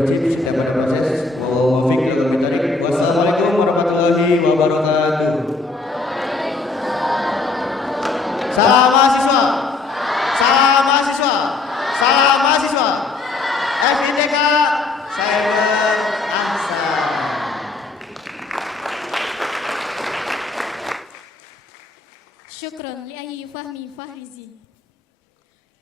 Sedang pada proses moving ke monitoring. Wassalamualaikum warahmatullahi wabarakatuh. Salam mahasiswa. Salam mahasiswa. Salam mahasiswa. FIDK Siber Ansar. Syukran li ayyi fahmi fahrizi.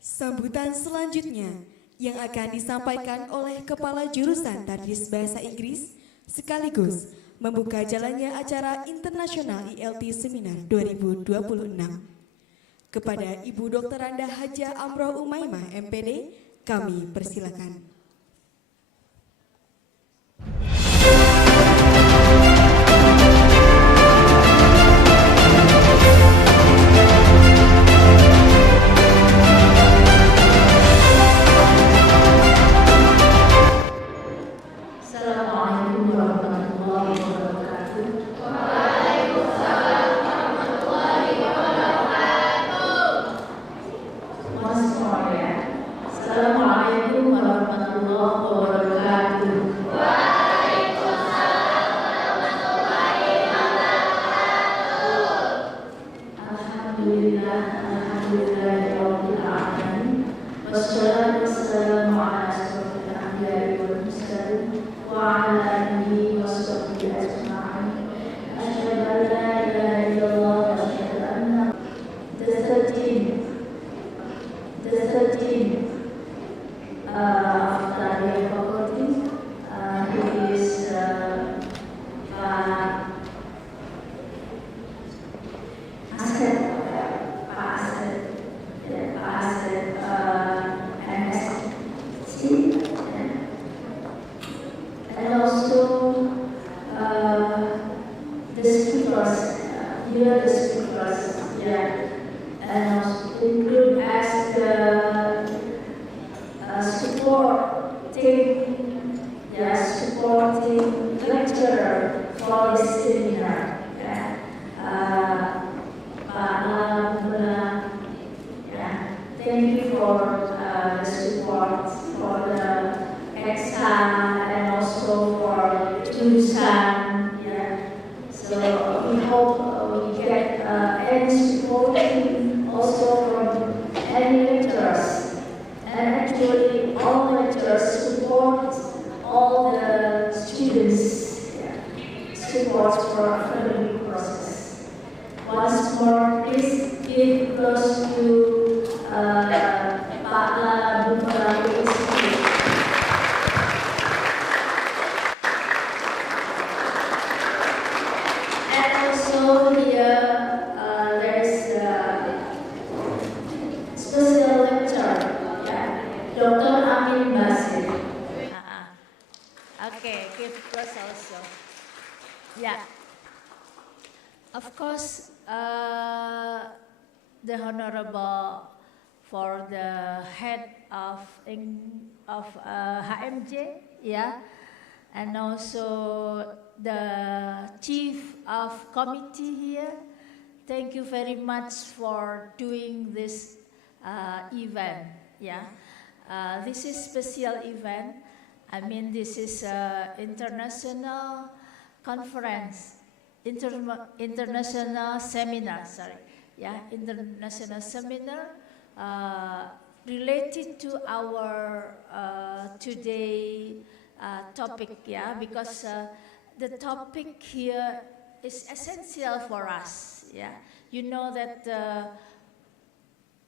Sambutan selanjutnya yang akan disampaikan oleh Kepala Jurusan Tadris Bahasa Inggris sekaligus membuka jalannya acara International ELT Seminar 2026. Kepada Ibu Dr. Anda Haja Amroh Umaymah MPD, kami persilakan. Of course, the Honorable for the head of HMJ, yeah, and also the chief of committee here. Thank you very much for doing this event. Yeah, this is special event. I mean, this is international conference. International seminar, sorry, yeah, international seminar related to our today topic, yeah, because the topic here is essential for us, yeah. You know that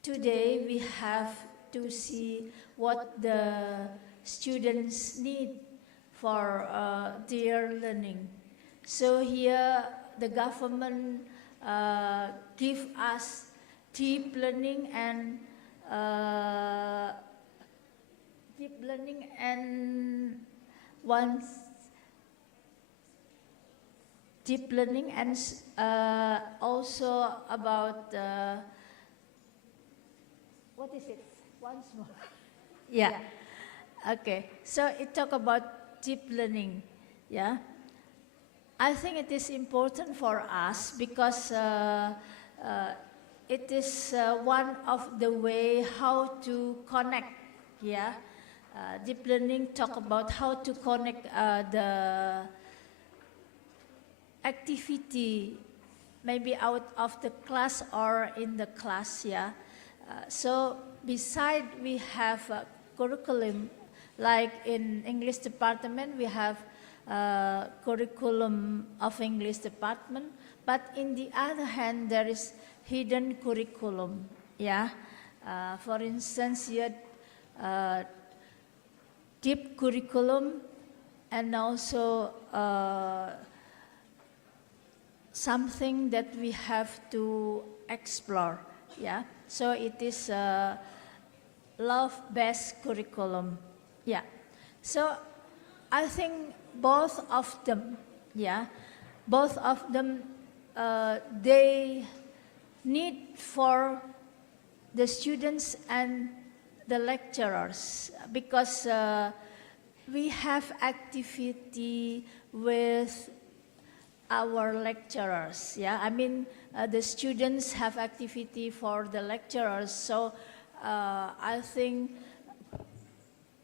today we have to see what the students need for their learning. So here the government give us deep learning and also about what is it? Once more. Yeah. Okay. So it talk about deep learning. Yeah. I think it is important for us because it is one of the way how to connect, yeah, Deep learning talk about how to connect the activity maybe out of the class or in the class, yeah. So beside we have a curriculum, like in English department we have curriculum of English department, but in the other hand there is hidden curriculum, yeah. For instance, here deep curriculum and also something that we have to explore, yeah. So it is a love-based curriculum, yeah. So I think both of them, yeah, both of them, they need for the students and the lecturers, because we have activity with our lecturers, yeah. I mean, the students have activity for the lecturers, so I think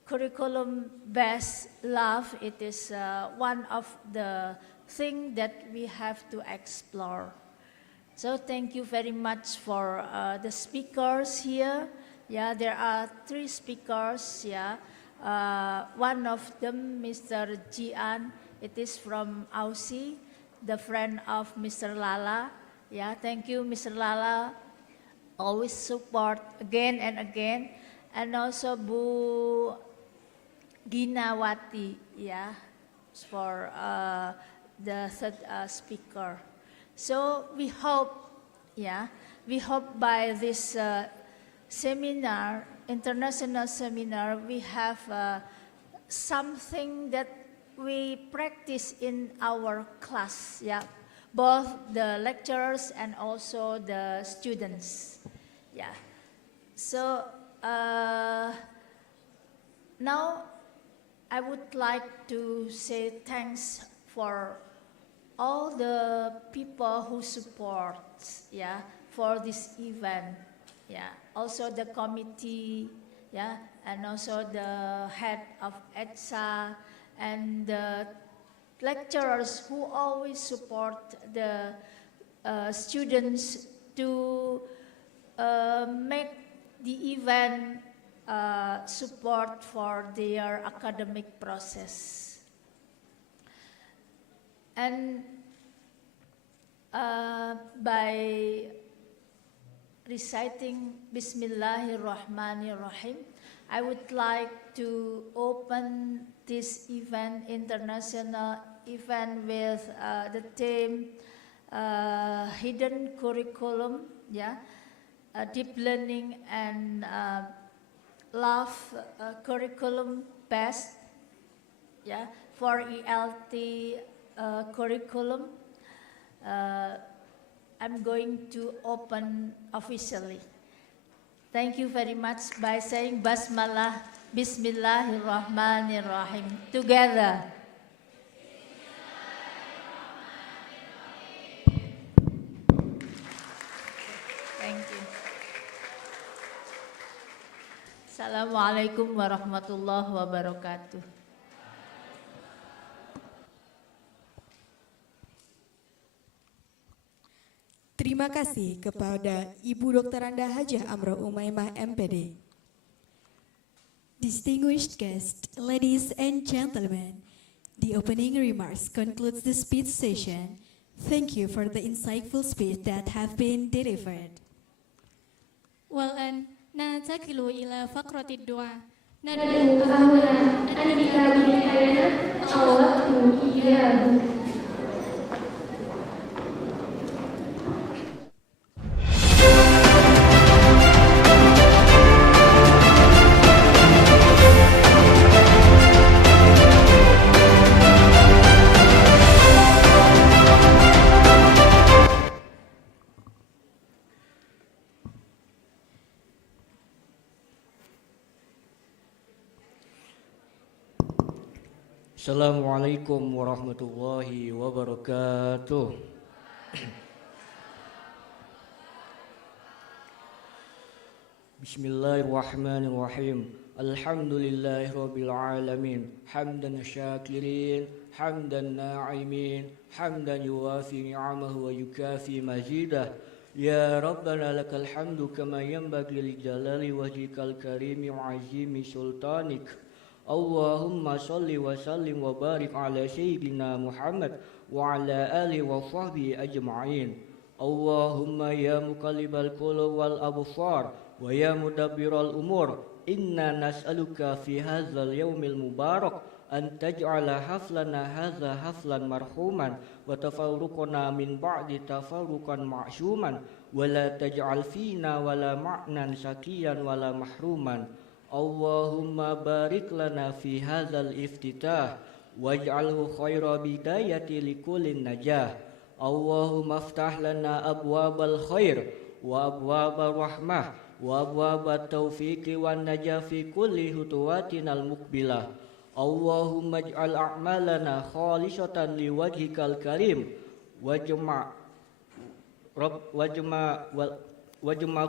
curriculum-based love, it is one of the things that we have to explore. So thank you very much for the speakers here. Yeah, there are 3 speakers, yeah. One of them, Mr. Jian, it is from Aussie, the friend of Mr. Lala. Yeah, thank you, Mr. Lala. Always support again and again. And also Bu Ginawati, yeah, for the third speaker. So we hope, yeah, we hope by this seminar, international seminar, we have something that we practice in our class, yeah, both the lecturers and also the students, yeah. So now I would like to say thanks for all the people who support, yeah, for this event, yeah. Also the committee, yeah, and also the head of EDSA and the lecturers who always support the students to make the event support for their academic process. And by reciting Bismillahirrahmanirrahim, I would like to open this event, international event, with the theme hidden curriculum, yeah, deep learning and love curriculum best, yeah, for ELT curriculum. I'm going to open officially. Thank you very much by saying Basmalah, Bismillahirrahmanirrahim, together. Thank you. Assalamualaikum warahmatullahi wabarakatuh. Terima kasih kepada Ibu Dr. Anda Hajah Amroh Umaymah MPD. Distinguished guests, ladies and gentlemen, the opening remarks concludes the speech session. Thank you for the insightful speech that have been delivered. والآن ننتقل إلى فقرة الدعاء. ندعو أخونا أن يكرم لنا الله إياه. Assalamualaikum warahmatullahi wabarakatuh. Bismillahirrahmanirrahim. Alhamdulillahi Rabbil Alamin. Hamdan syakirin, hamdan na'imin, hamdan yuwafi ni'amahu wa yukafi mazidah. Ya Rabbana lakal hamdu kama yanbaghi li jalali wajhikal karimi wa azimi sultanik. Allahumma salli wa sallim wa barik ala sayyidina Muhammad wa ala alihi wa sahbihi ajma'in. Allahumma ya muqallibal qulub wal absar wa ya mudabbiral umur, inna nas'aluka fi hadzal yaumil mubarak an taj'ala haflana hadza haflan marhuman wa tafarruqana min ba'di tafarruqan ma'suman wa la taj'al fina wala ma'nan syaqiyan wala mahruman. Allahumma barik lana fi hadzal iftitah waj'alhu khaira bidayati likullin najah. Allahumma aftah lana abwabal khair wa abwabal rahmah wa abwabat taufiqi wan najah fi kulli hutuwatinal muqbilah. Allahumma ij'al a'malana khalisatan liwajhikal karim wajma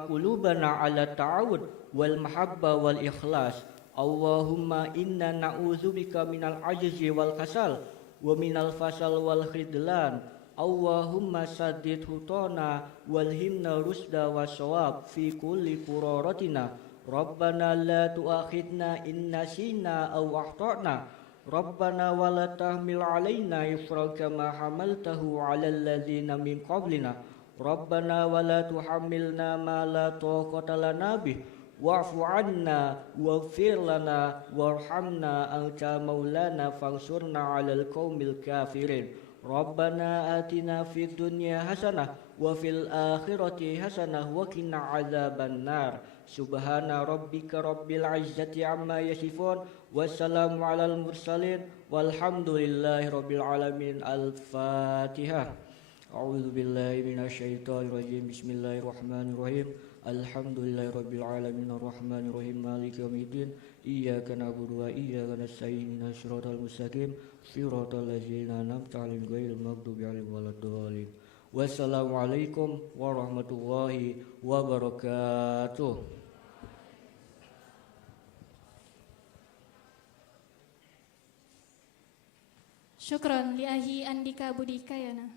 qulubana ala ta'awud wal mahabba wal ikhlas. Allahumma inna na'udzubika minal ajzi wal kasal wa minal fasal wal khidlan. Allahumma saddid hutana walhimna rusda wa shawab fi kulli quraratina. Rabbana la tu'akhidna in nasina aw akhtana. Rabbana wa la tahmil alaina isran kama hamaltahu ala alladzina min qablina. Rabbana wa la tuhammilna ma la taqata lana bih. Wa'fu 'anna waghfir lana warhamna anta maulana fansurna 'alal qaumil kafirin. Rabbana atina fid dunya hasanah wa fil akhirati hasanah wa qina adzaban nar. Subhana rabbika rabbil izzati amma yasifun wassalamu alal mursalin walhamdulillahi rabbil alamin. Al-Fatihah. A'udzu billahi minasyaitonir rajim. Bismillahirrahmanirrahim. Alhamdulillahi rabbil alamin arrahmanir rahim maliki yaumiddin. Iyyaka na'budu wa iyyaka nasta'in ihdinas siratal mustaqim siratal ladzina an'amta 'alaihim ghairil maghdubi 'alaihim waladdallin. Wassalamualaikum warahmatullahi wabarakatuh. Syukron li Ahi Andika Budikayana.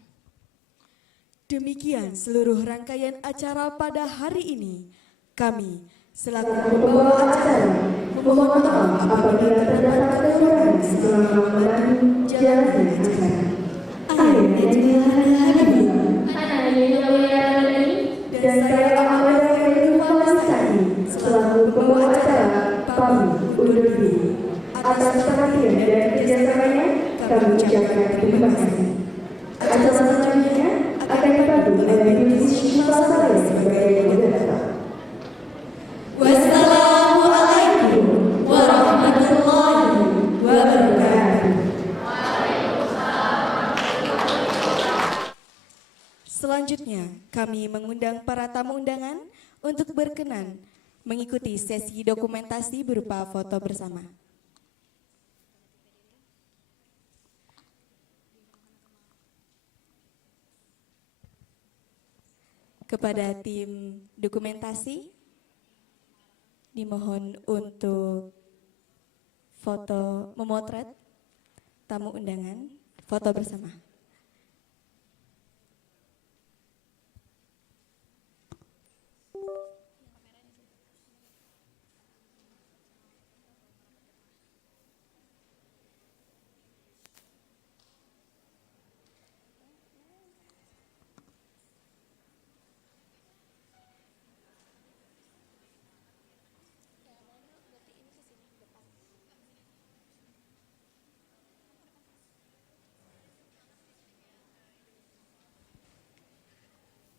Demikian seluruh rangkaian acara pada hari ini. Kami selaku pembawa acara mohon maaf apabila terdapat kekurangan selama memandu jalannya acara. Dan saya Ahmad selaku pembawa acara pamit undur diri. Atas perhatian dan kerjasamanya kami ucapkan terima kasih. Acara selanjutnya akan dipandu oleh divisi saya sebagai moderator. Wassalamualaikum warahmatullahi wabarakatuh. Selanjutnya, kami mengundang para tamu undangan untuk berkenan mengikuti sesi dokumentasi berupa foto bersama. Kepada tim dokumentasi, dimohon untuk foto memotret tamu undangan, foto bersama.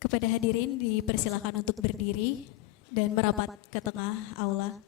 Kepada hadirin dipersilakan untuk berdiri dan merapat ke tengah aula.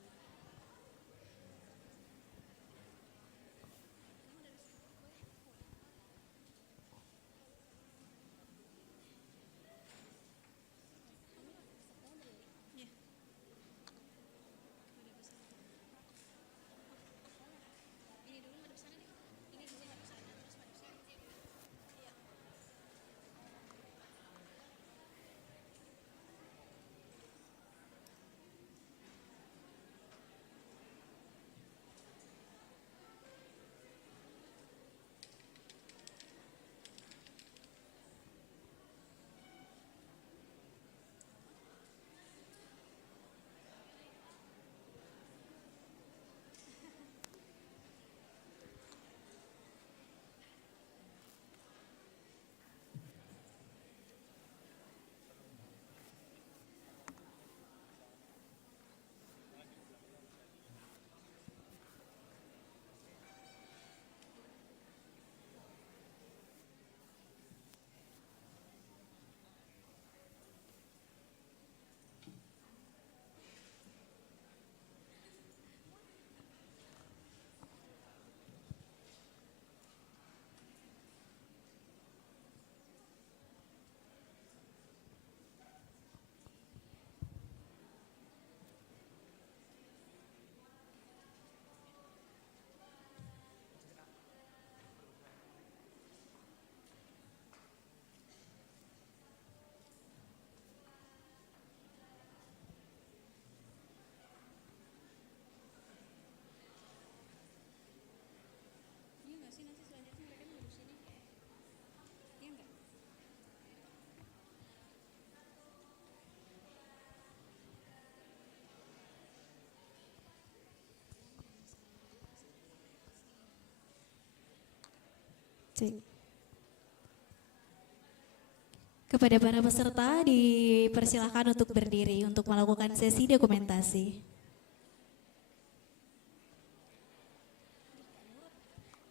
Cek. Kepada para peserta dipersilakan untuk berdiri untuk melakukan sesi dokumentasi.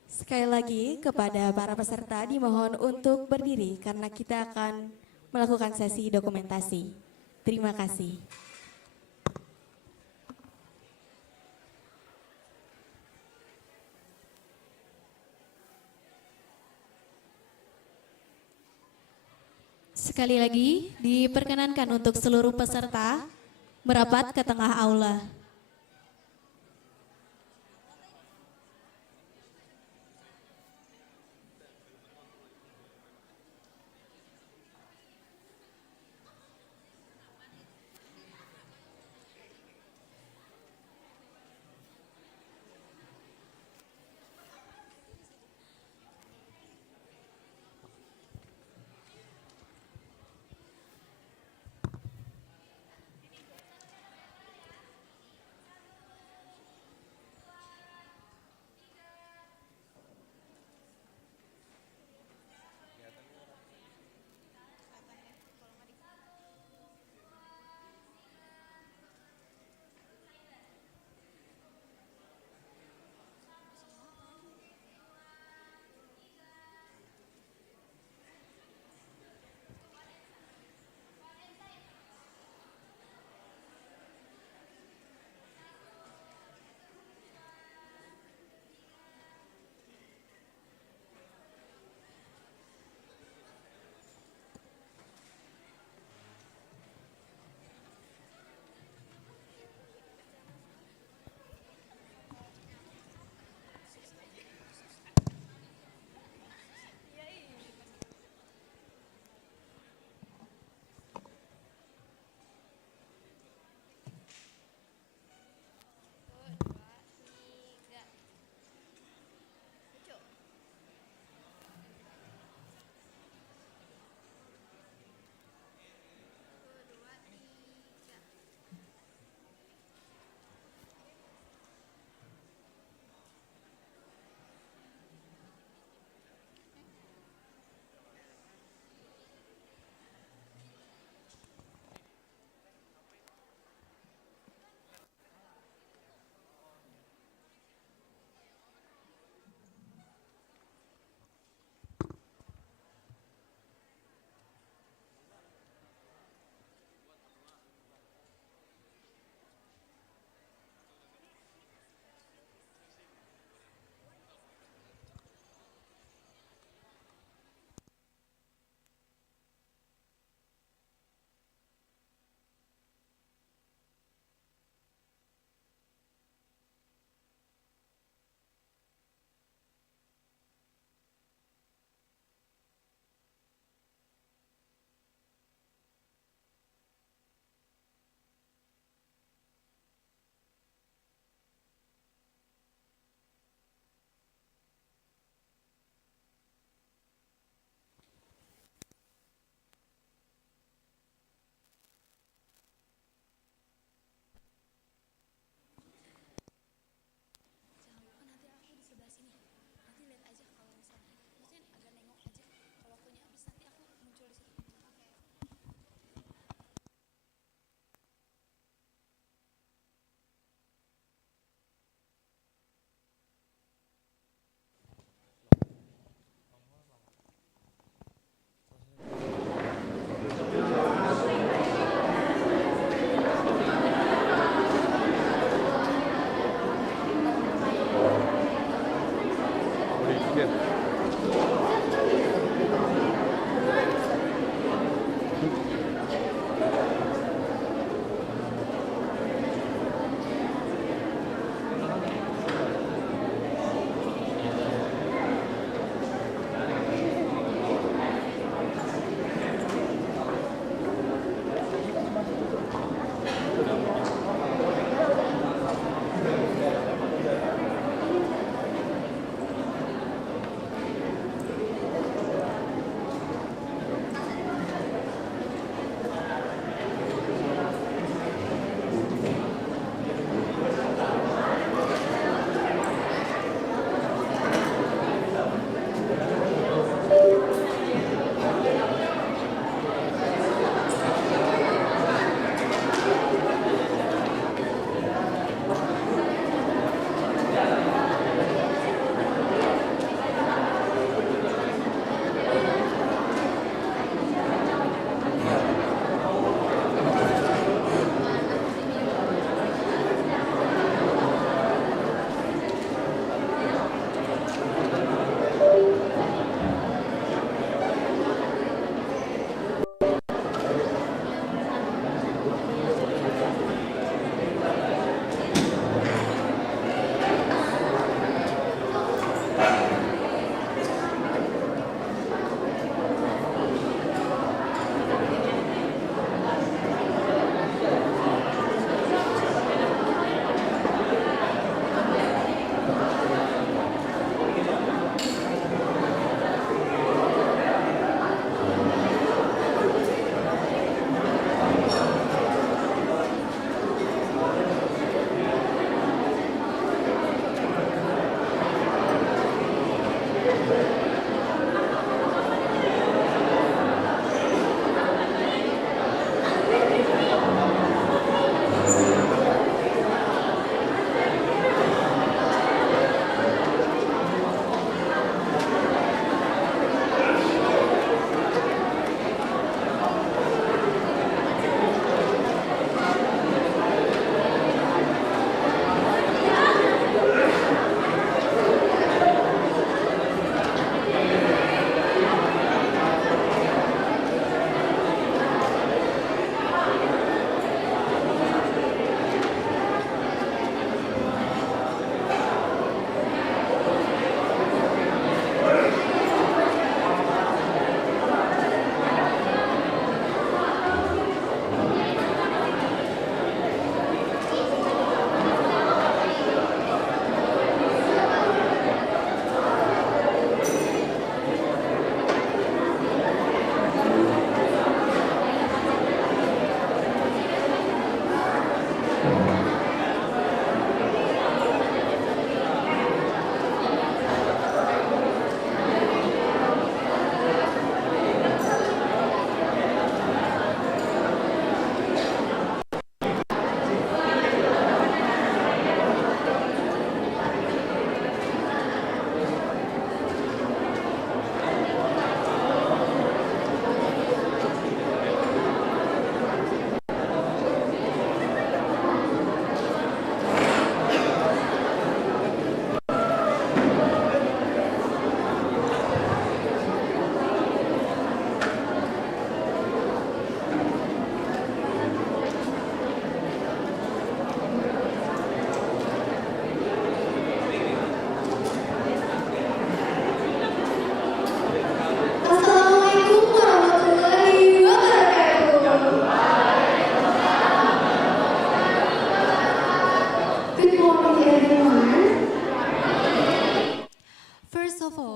Sekali lagi kepada para peserta dimohon untuk berdiri karena kita akan melakukan sesi dokumentasi. Terima kasih. Sekali lagi diperkenankan untuk seluruh peserta merapat ke tengah aula.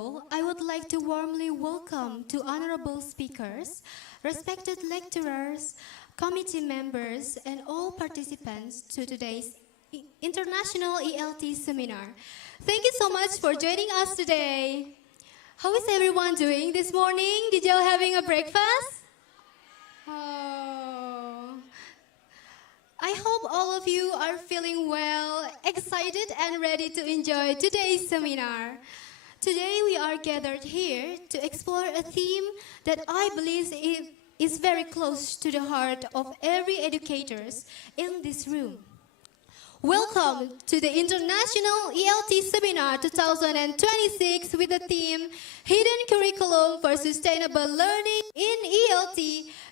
all, I would like to warmly welcome to honorable speakers, respected lecturers, committee members, and all participants to today's International ELT Seminar. Thank you so much for joining us today. How is everyone doing this morning? Did y'all having a breakfast? Oh. I hope all of you are feeling well, excited, and ready to enjoy today's seminar. Today we are gathered here to explore a theme that I believe is very close to the heart of every educators in this room. Welcome to the International ELT Seminar 2026 with the theme Hidden Curriculum for Sustainable Learning in ELT,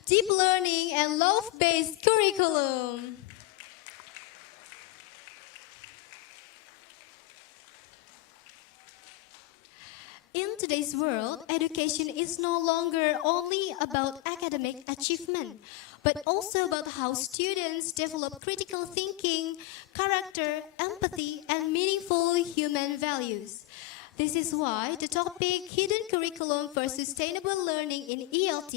Deep Learning and Love-Based Curriculum. In today's world, education is no longer only about academic achievement, but also about how students develop critical thinking, character, empathy, and meaningful human values. This is why the topic Hidden Curriculum for Sustainable Learning in ELT,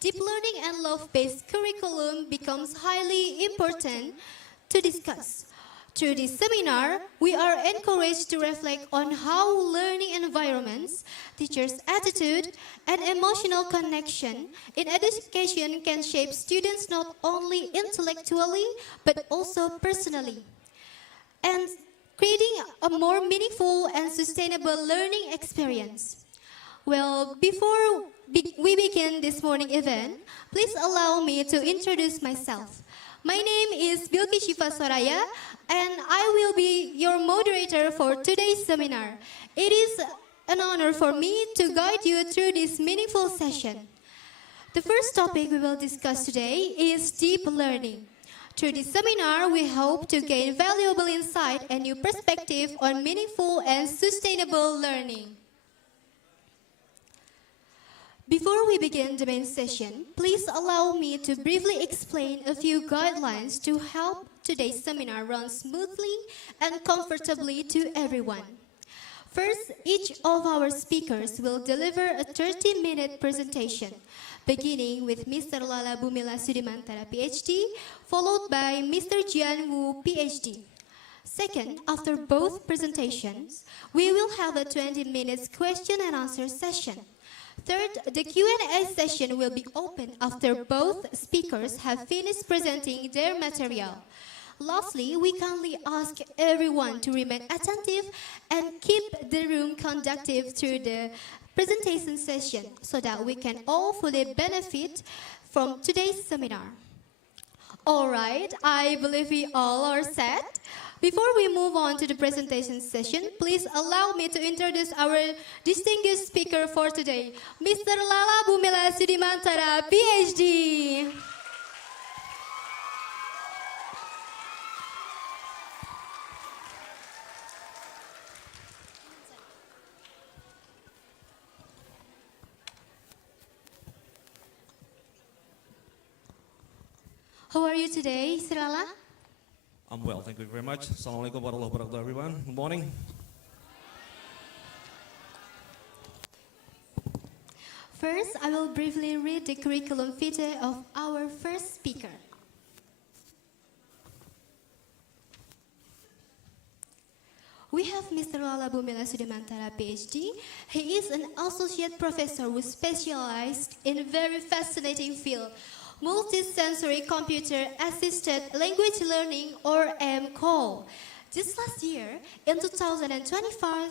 Deep Learning and Love-Based Curriculum becomes highly important to discuss. Through this seminar, we are encouraged to reflect on how learning environments, teachers' attitude, and emotional connection in education can shape students not only intellectually, but also personally, and creating a more meaningful and sustainable learning experience. Well, before we begin this morning event, please allow me to introduce myself. My name is Bilki Shifa Soraya, and I will be your moderator for today's seminar. It is an honor for me to guide you through this meaningful session. The first topic we will discuss today is deep learning. Through this seminar, we hope to gain valuable insight and new perspective on meaningful and sustainable learning. Before we begin the main session, please allow me to briefly explain a few guidelines to help today's seminar run smoothly and comfortably to everyone. First, each of our speakers will deliver a 30-minute presentation, beginning with Mr. Lala Bumila Sudimantara, PhD, followed by Mr. Jian Wu, PhD. Second, after both presentations, we will have a 20-minute question and answer session. Third, the Q&A session will be open after both speakers have finished presenting their material. Lastly, we kindly ask everyone to remain attentive and keep the room conducive through the presentation session so that we can all fully benefit from today's seminar. All right, I believe we all are set. Before we move on to the presentation session, please allow me to introduce our distinguished speaker for today, Mr. Lala Bumila Sudimantara, PhD. How are you today, Sir Lala? I'm well, thank you very much. Assalamualaikum warahmatullahi wabarakatuh, everyone. Good morning. First, I will briefly read the curriculum vitae of our first speaker. We have Mr. Lala Bumila Sudimantara, PhD. He is an associate professor who specialized in a very fascinating field, multisensory computer-assisted language learning, or MCOL. Just last year, in 2025,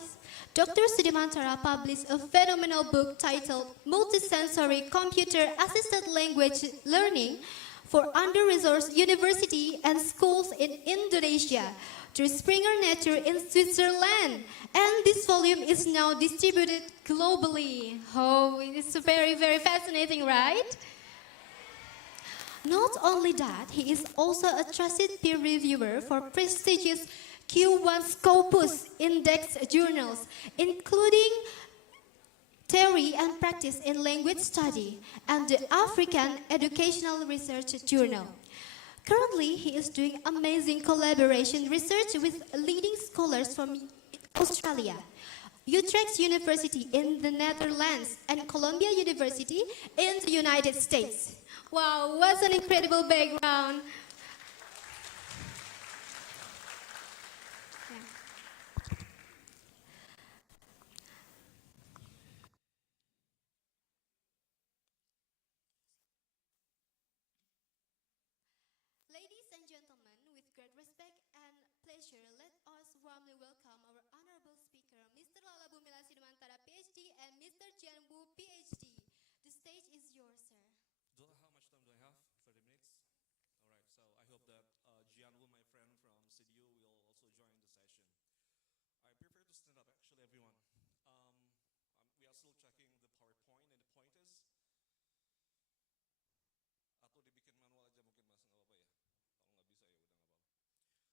Dr. Sudimantara published a phenomenal book titled Multisensory Computer-Assisted Language Learning for Under-Resourced University and Schools in Indonesia through Springer Nature in Switzerland. And this volume is now distributed globally. Oh, it's very, very fascinating, right? Not only that, he is also a trusted peer reviewer for prestigious Q1 Scopus index journals, including Theory and Practice in Language Study and the African Educational Research Journal. Currently, he is doing amazing collaboration research with leading scholars from Australia. Utrecht University in the Netherlands, and Columbia University in the United States. Wow, what an incredible background. Ladies and gentlemen, with great respect and pleasure, let us warmly welcome our honorable speaker, Mr. Lala Bumila Sidmantara, PhD, and Mr. Jianbu, PhD. The stage is yours, sir. How much time do I have? 30 minutes? All right, so I hope that Jianwu, my friend from CDU, will also join the session. I prefer to stand up, actually, everyone. We are still checking the PowerPoint and the pointers. Atau dibikin manual aja mungkin mas, nggak apa-apa ya. Kalau nggak bisa ya udah nggak apa-apa.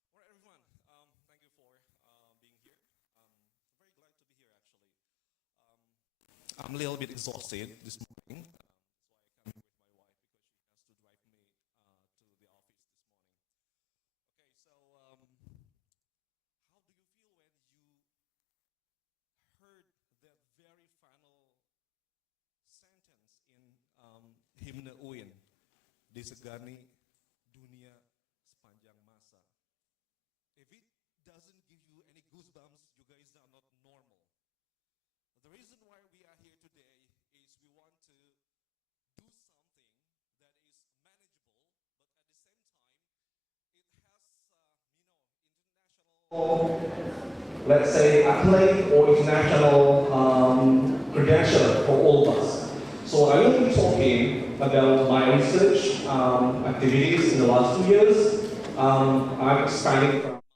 All right, everyone. Thank you for being here. Very glad to be here, actually. I'm a little bit exhausted this morning. That's why I came with my wife because she has to drive me to the office this morning. Okay, so how do you feel when you heard that very final sentence in hymne UIN? Disegani dunia sepanjang masa. If it doesn't give you any goosebumps, you guys are not normal. The reason why we are here today is we want to do something that is manageable, but at the same time, it has, international, let's say, accolade or international credential for all of us. So I will be talking about my research activities in the last 2 years. I'm expanding from now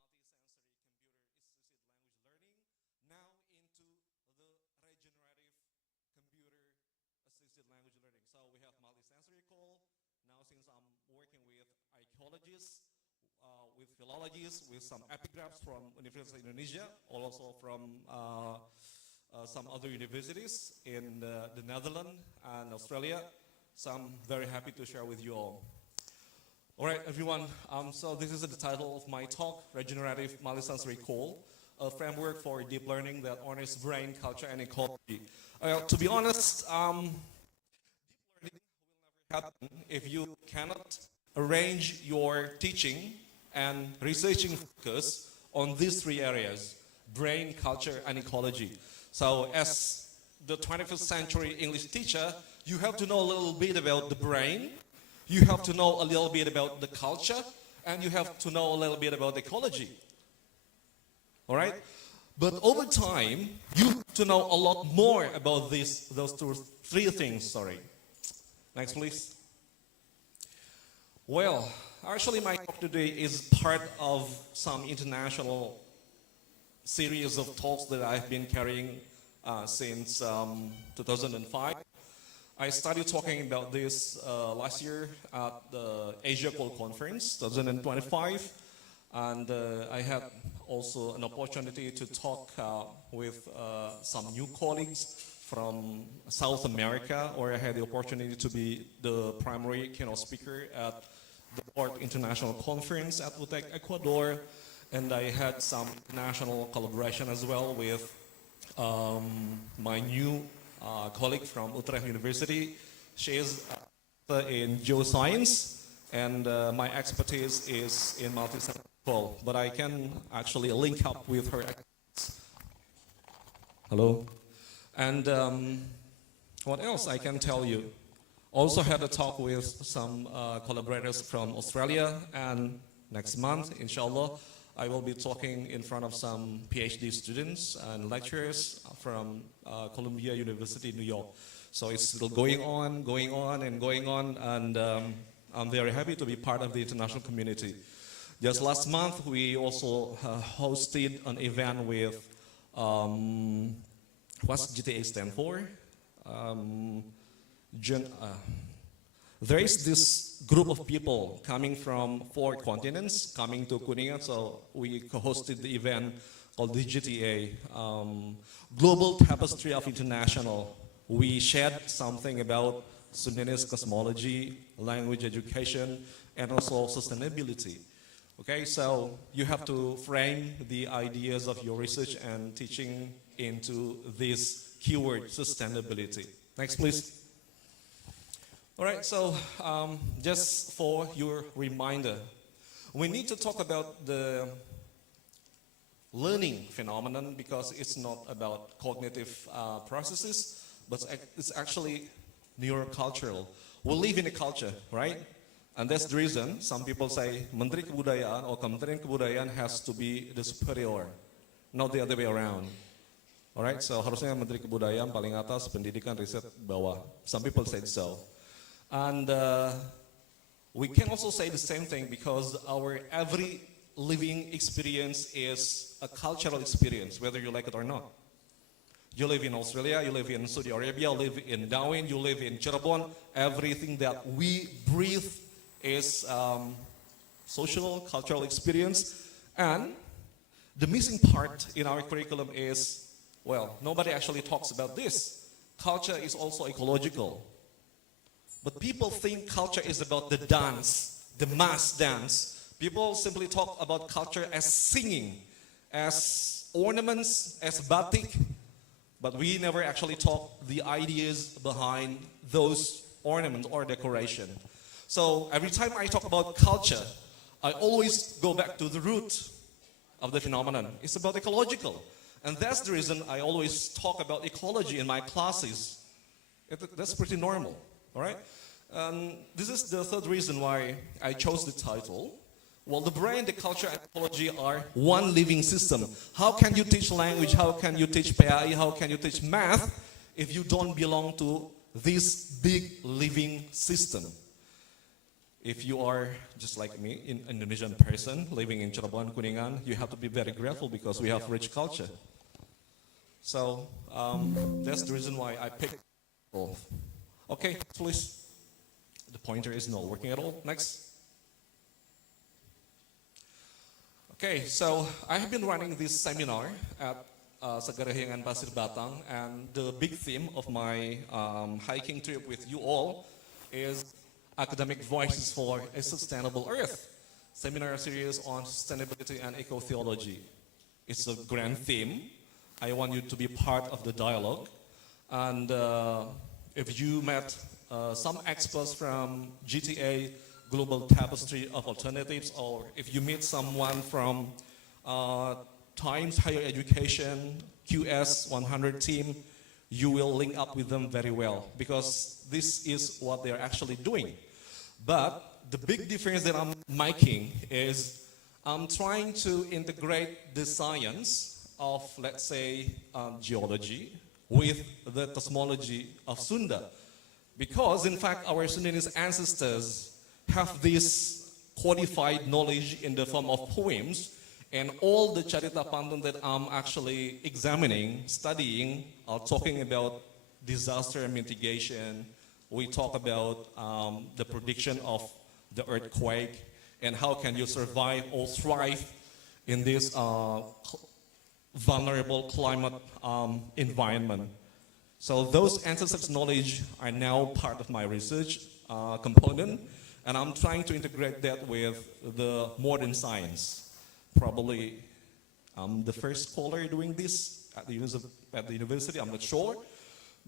into the regenerative computer-assisted language learning. So we have multisensory call. Now since I'm working with archaeologists, with philologists, with some epigraphs from University of Indonesia, also from some other universities in the Netherlands and Australia. So I'm very happy to share with you all. All right, everyone. So this is the title of my talk, Regenerative Multisensory Call, a framework for deep learning that honors brain, culture, and ecology. To be honest, deep learning will never happen if you cannot arrange your teaching and researching focus on these 3 areas: brain, culture, and ecology. So as the 21st century English teacher, you have to know a little bit about the brain, you have to know a little bit about the culture, and you have to know a little bit about ecology. All right? But over time, you have to know a lot more about those 3 things. Sorry. Next, please. Well, actually, my talk today is part of some international series of talks that I've been carrying since 2005. I started talking about this last year at the Asia Call Conference 2025, and I had also an opportunity to talk with some new colleagues from South America, where I had the opportunity to be the primary keynote speaker at the World International Conference at Utrecht, Ecuador, and I had some international collaboration as well with my new colleague from Utrecht University. She is in geoscience, and my expertise is in multisensory call, but I can actually link up with her. Hello. And what else I can tell you? Also had a talk with some collaborators from Australia, and next month, inshallah, I will be talking in front of some PhD students and lecturers from Columbia University, New York. So it's still going on, and I'm very happy to be part of the international community. Just last month, we also hosted an event with, what's GTA stand for? There is this group of people coming from 4 continents, coming to Kuningan, so we hosted the event called the GTA, Global Tapestry of International. We shared something about Sudanese cosmology, language education, and also sustainability. Okay, so you have to frame the ideas of your research and teaching into this keyword sustainability. Next, please. All right, so just for your reminder, we need to talk about the learning phenomenon because it's not about cognitive processes, but it's actually neurocultural. We live in a culture, right? And that's the reason some people say Menteri Kebudayaan or Kementerian Kebudayaan has to be the superior, not the other way around. Alright, so harusnya Menteri Kebudayaan paling atas, pendidikan riset bawah. Some people said so. And we can also say the same thing because our every living experience is a cultural experience, whether you like it or not. You live in Australia, you live in Saudi Arabia, you live in Darwin, you live in Cirebon. Everything that we breathe is social, cultural experience. And the missing part in our curriculum is, well, nobody actually talks about this. Culture is also ecological. But people think culture is about the dance, the mass dance. People simply talk about culture as singing, as ornaments, as batik. But we never actually talk the ideas behind those ornaments or decoration. So every time I talk about culture, I always go back to the root of the phenomenon. It's about ecological. And that's the reason I always talk about ecology in my classes. That's pretty normal, all right? This is the third reason why I chose the title. Well, the brain, the culture, and ecology are one living system. How can you teach language? How can you teach PAI? How can you teach math if you don't belong to this big living system? If you are just like me, an Indonesian person living in Cirebon, Kuningan, you have to be very grateful because we have rich culture. So that's the reason why I picked both. Okay, please. The pointer is not working at all. Next. Okay, so I have been running this seminar at Segarahiangan Pasir Batang, and the big theme of my hiking trip with you all is Academic Voices for a Sustainable Earth, seminar series on sustainability and eco-theology. It's a grand theme. I want you to be part of the dialogue. And if you met some experts from GTA, Global Tapestry of Alternatives, or if you meet someone from Times Higher Education, QS 100 team, you will link up with them very well because this is what they're actually doing. But the big difference that I'm making is I'm trying to integrate the science of, let's say, geology with the cosmology of Sunda. Because, in fact, our Sundanese ancestors have this codified knowledge in the form of poems, and all the Carita Pantun that I'm actually examining, studying, are talking about disaster mitigation. We talk about the prediction of the earthquake and how can you survive or thrive in this vulnerable climate environment. So those ancestors' knowledge are now part of my research component, and I'm trying to integrate that with the modern science. Probably I'm the first scholar doing this at the university, I'm not sure.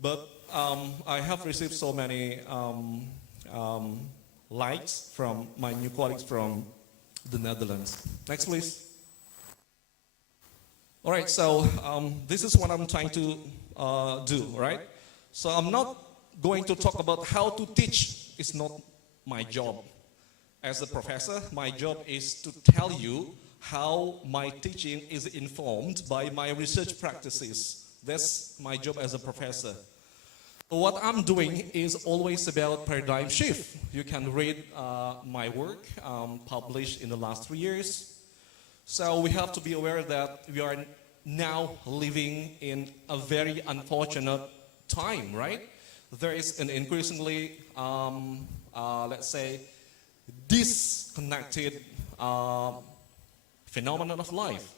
But I have received so many likes from my new colleagues from the Netherlands. Next, please. All right, so this is what I'm trying to do, right? So I'm not going to talk about how to teach. It's not my job. As a professor, my job is to tell you how my teaching is informed by my research practices. That's my job as a professor. What I'm doing is always about paradigm shift. You can read my work published in the last 3 years. So we have to be aware that we are now living in a very unfortunate time, right? There is an increasingly, let's say, disconnected phenomenon of life.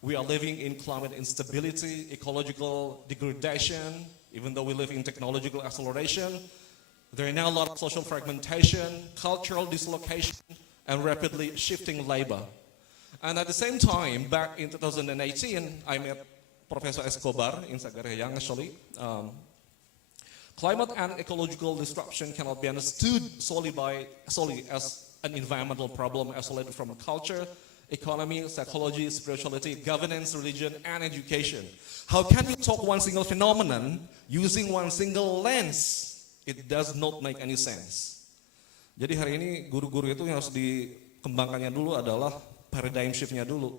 We are living in climate instability, ecological degradation, even though we live in technological acceleration. There are now a lot of social fragmentation, cultural dislocation, and rapidly shifting labor. And at the same time, back in 2018, I met Professor Escobar in Sagareyang actually. Climate and ecological disruption cannot be understood solely as an environmental problem isolated from culture, economy, psychology, spirituality, governance, religion, and education. How can we talk one single phenomenon using one single lens? It does not make any sense. Jadi hari ini guru-guru itu yang harus dikembangkannya dulu adalah paradigm shift-nya dulu.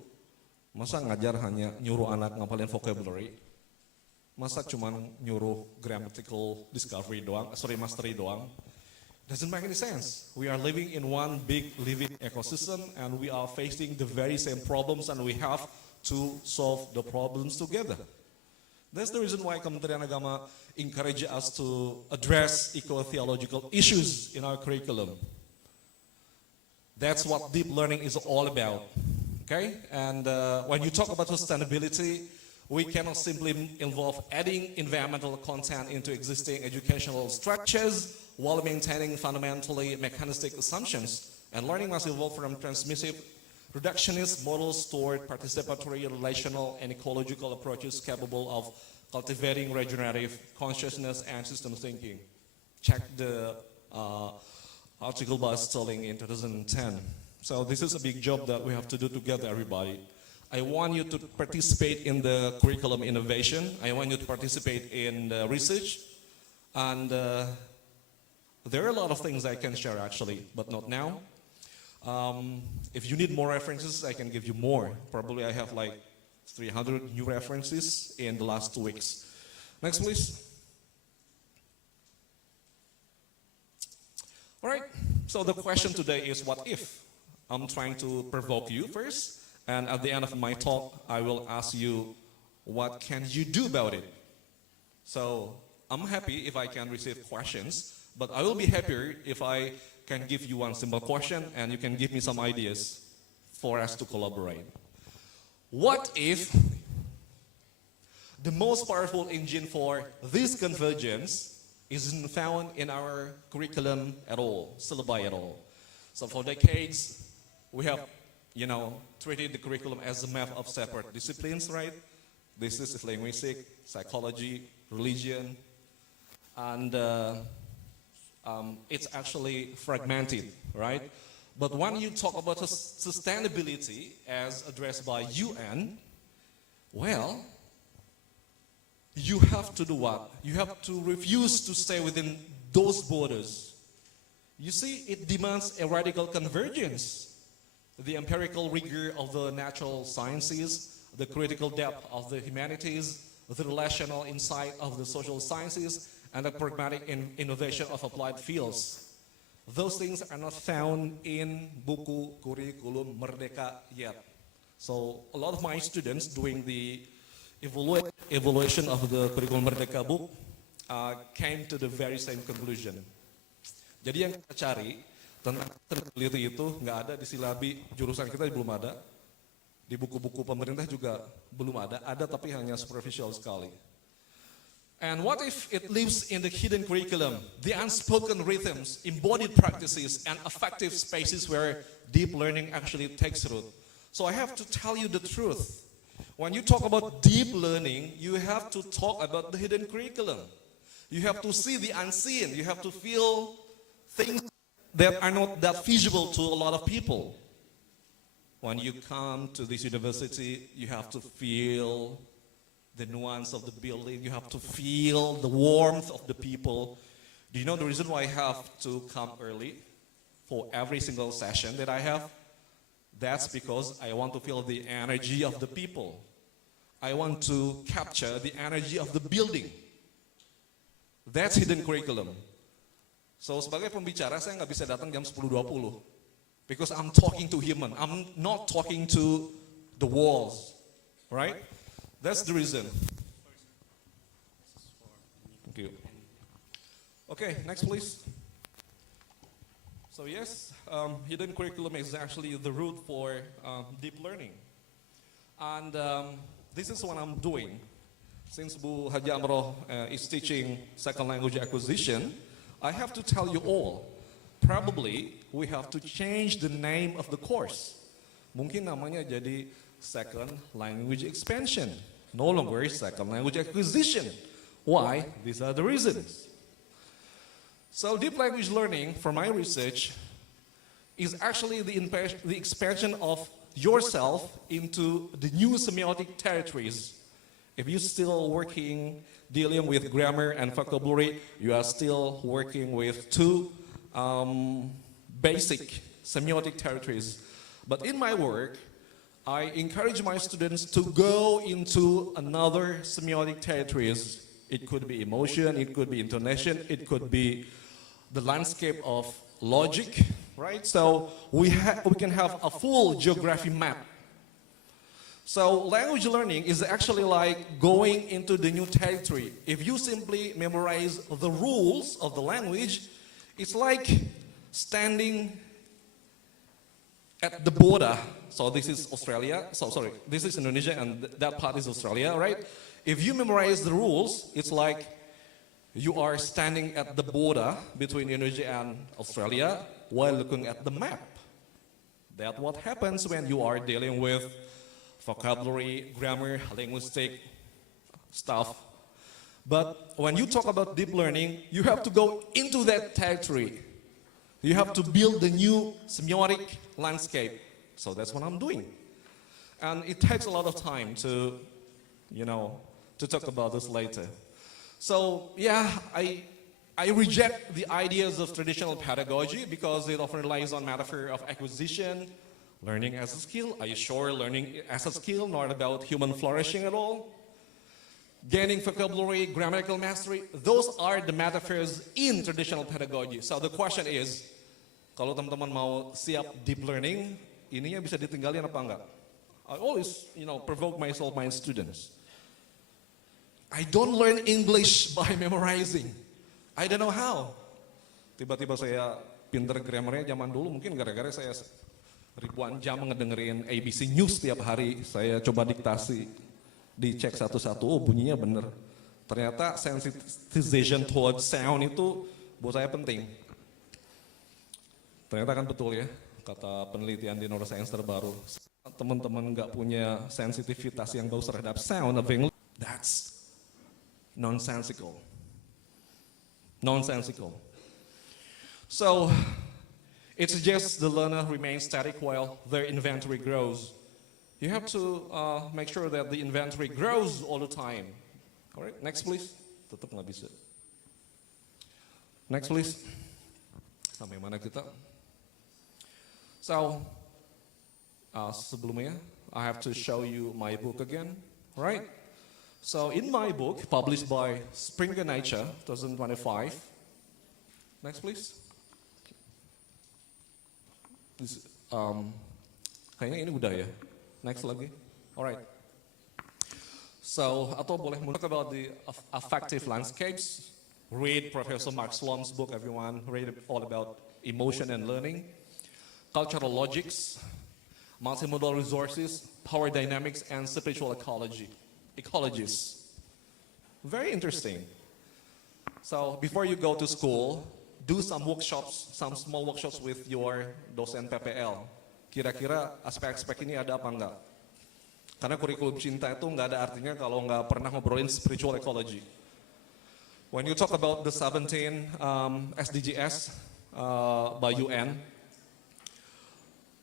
Masa ngajar hanya nyuruh anak ngapalin vocabulary? Masa cuma nyuruh grammatical discovery doang, mastery doang? Doesn't make any sense. We are living in one big living ecosystem and we are facing the very same problems and we have to solve the problems together. That's the reason why Kementerian Agama encourage us to address eco-theological issues in our curriculum. That's what deep learning is all about. Okay? And when you talk about sustainability, we cannot simply involve adding environmental content into existing educational structures while maintaining fundamentally mechanistic assumptions. And learning must evolve from transmissive reductionist models toward participatory, relational, and ecological approaches capable of cultivating regenerative consciousness and system thinking. Check the article by Sterling in 2010. So this is a big job that we have to do together, everybody. I want you to participate in the curriculum innovation. I want you to participate in the research. And there are a lot of things I can share actually, but not now. If you need more references, I can give you more. Probably I have like 300 new references in the last 2 weeks. Next, please. All right, so the question today is what if? I'm trying to provoke you first, and at the end of my talk, I will ask you, what can you do about it? So I'm happy if I can receive questions, but I will be happier if I can give you one simple question and you can give me some ideas for us to collaborate. What if the most powerful engine for this convergence isn't found in our curriculum at all, syllabi at all? So for decades, we have, treated the curriculum as a map of separate disciplines, right? This is linguistic, psychology, religion, and it's actually fragmented, right? But when you talk about sustainability as addressed by UN, well, you have to do what? You have to refuse to stay within those borders. You see, it demands a radical convergence. The empirical rigor of the natural sciences, the critical depth of the humanities, the relational insight of the social sciences, and the pragmatic innovation of applied fields. Those things are not found in buku kurikulum Merdeka yet. So a lot of my students doing the evaluation of the curriculum Merdeka book came to the very same conclusion. Jadi yang kita cari tentang sustainability itu nggak ada di silabi jurusan kita, belum ada. Di buku-buku pemerintah juga belum ada tapi hanya superficial sekali. And what if it lives in the hidden curriculum, the unspoken rhythms, embodied practices, and effective spaces where deep learning actually takes root? So I have to tell you the truth. When you talk about deep learning, you have to talk about the hidden curriculum. You have to see the unseen. You have to feel things that are not that visible to a lot of people. When you come to this university, you have to feel the nuance of the building. You have to feel the warmth of the people. Do you know the reason why I have to come early for every single session that I have? That's because I want to feel the energy of the people. I want to capture the energy of the building. That's hidden curriculum. So sebagai pembicara, saya nggak bisa datang jam 10.20 because I'm talking to human. I'm not talking to the walls, right? That's the reason. Thank you. Okay, next please. So yes, hidden curriculum is actually the root for deep learning. And this is what I'm doing. Since Bu Haji Amroh is teaching second language acquisition, I have to tell you all, probably we have to change the name of the course. Mungkin namanya jadi second language expansion. no longer second language acquisition. Why? These are the reasons. So deep language learning, for my research, is actually the expansion of yourself into the new semiotic territories. If you're still dealing with grammar and vocabulary, you are still working with two basic semiotic territories. But in my work, I encourage my students to go into another semiotic territories. It could be emotion, it could be intonation, it could be the landscape of logic, right? So we can have a full geography map. So language learning is actually like going into the new territory. If you simply memorize the rules of the language, it's like standing at the border. So this is Australia, this is Indonesia and that part is Australia, right? If you memorize the rules, it's like you are standing at the border between Indonesia and Australia while looking at the map. That's what happens when you are dealing with vocabulary, grammar, linguistic stuff. But when you talk about deep learning, you have to go into that territory. You have to build the new semiotic landscape. So that's what I'm doing. And it takes a lot of time to talk about this later. So yeah, I reject the ideas of traditional pedagogy because it often relies on metaphor of acquisition, learning as a skill. Are you sure learning as a skill, not about human flourishing at all? Gaining vocabulary, grammatical mastery, those are the metaphors in traditional pedagogy. So the question is, kalau teman-teman mau siap deep learning, ininya bisa ditinggalin apa enggak? I always, provoke myself, my students. I don't learn English by memorizing. I don't know how. Tiba-tiba saya pinter grammarnya zaman dulu, mungkin gara-gara saya ribuan jam ngedengerin ABC News tiap hari. Saya coba diktasi, dicek satu-satu, oh bunyinya bener. Ternyata sensitization towards sound itu buat saya penting. Ternyata kan betul ya, kata penelitian di neuroscience terbaru. Teman-teman nggak punya sensitivitas yang bagus terhadap sound of English, that's nonsensical. Nonsensical. So, it suggests the learner remains static while their inventory grows. You have to make sure that the inventory grows all the time. All right, next please. Tetap nggak bisa. Next please. Sampai mana kita? So, sebelumnya, I have to show you my book again, right? So, in my book, published by Springer Nature, 2025. Next, please. This, kayaknya ini udah ya. Next lagi. Alright. So, atau boleh talk about the affective landscapes. Read Professor Mark Sloan's book, everyone. Read all about emotion and learning. Cultural logics, multimodal resources, power dynamics, and spiritual ecologies. Very interesting. So before you go to school, do some workshops, some small workshops with your dosen PPL. Kira-kira aspek-aspek ini ada apa enggak? Karena kurikulum cinta itu nggak ada artinya kalau nggak pernah ngobrolin spiritual ecology. When you talk about the 17 SDGs by UN,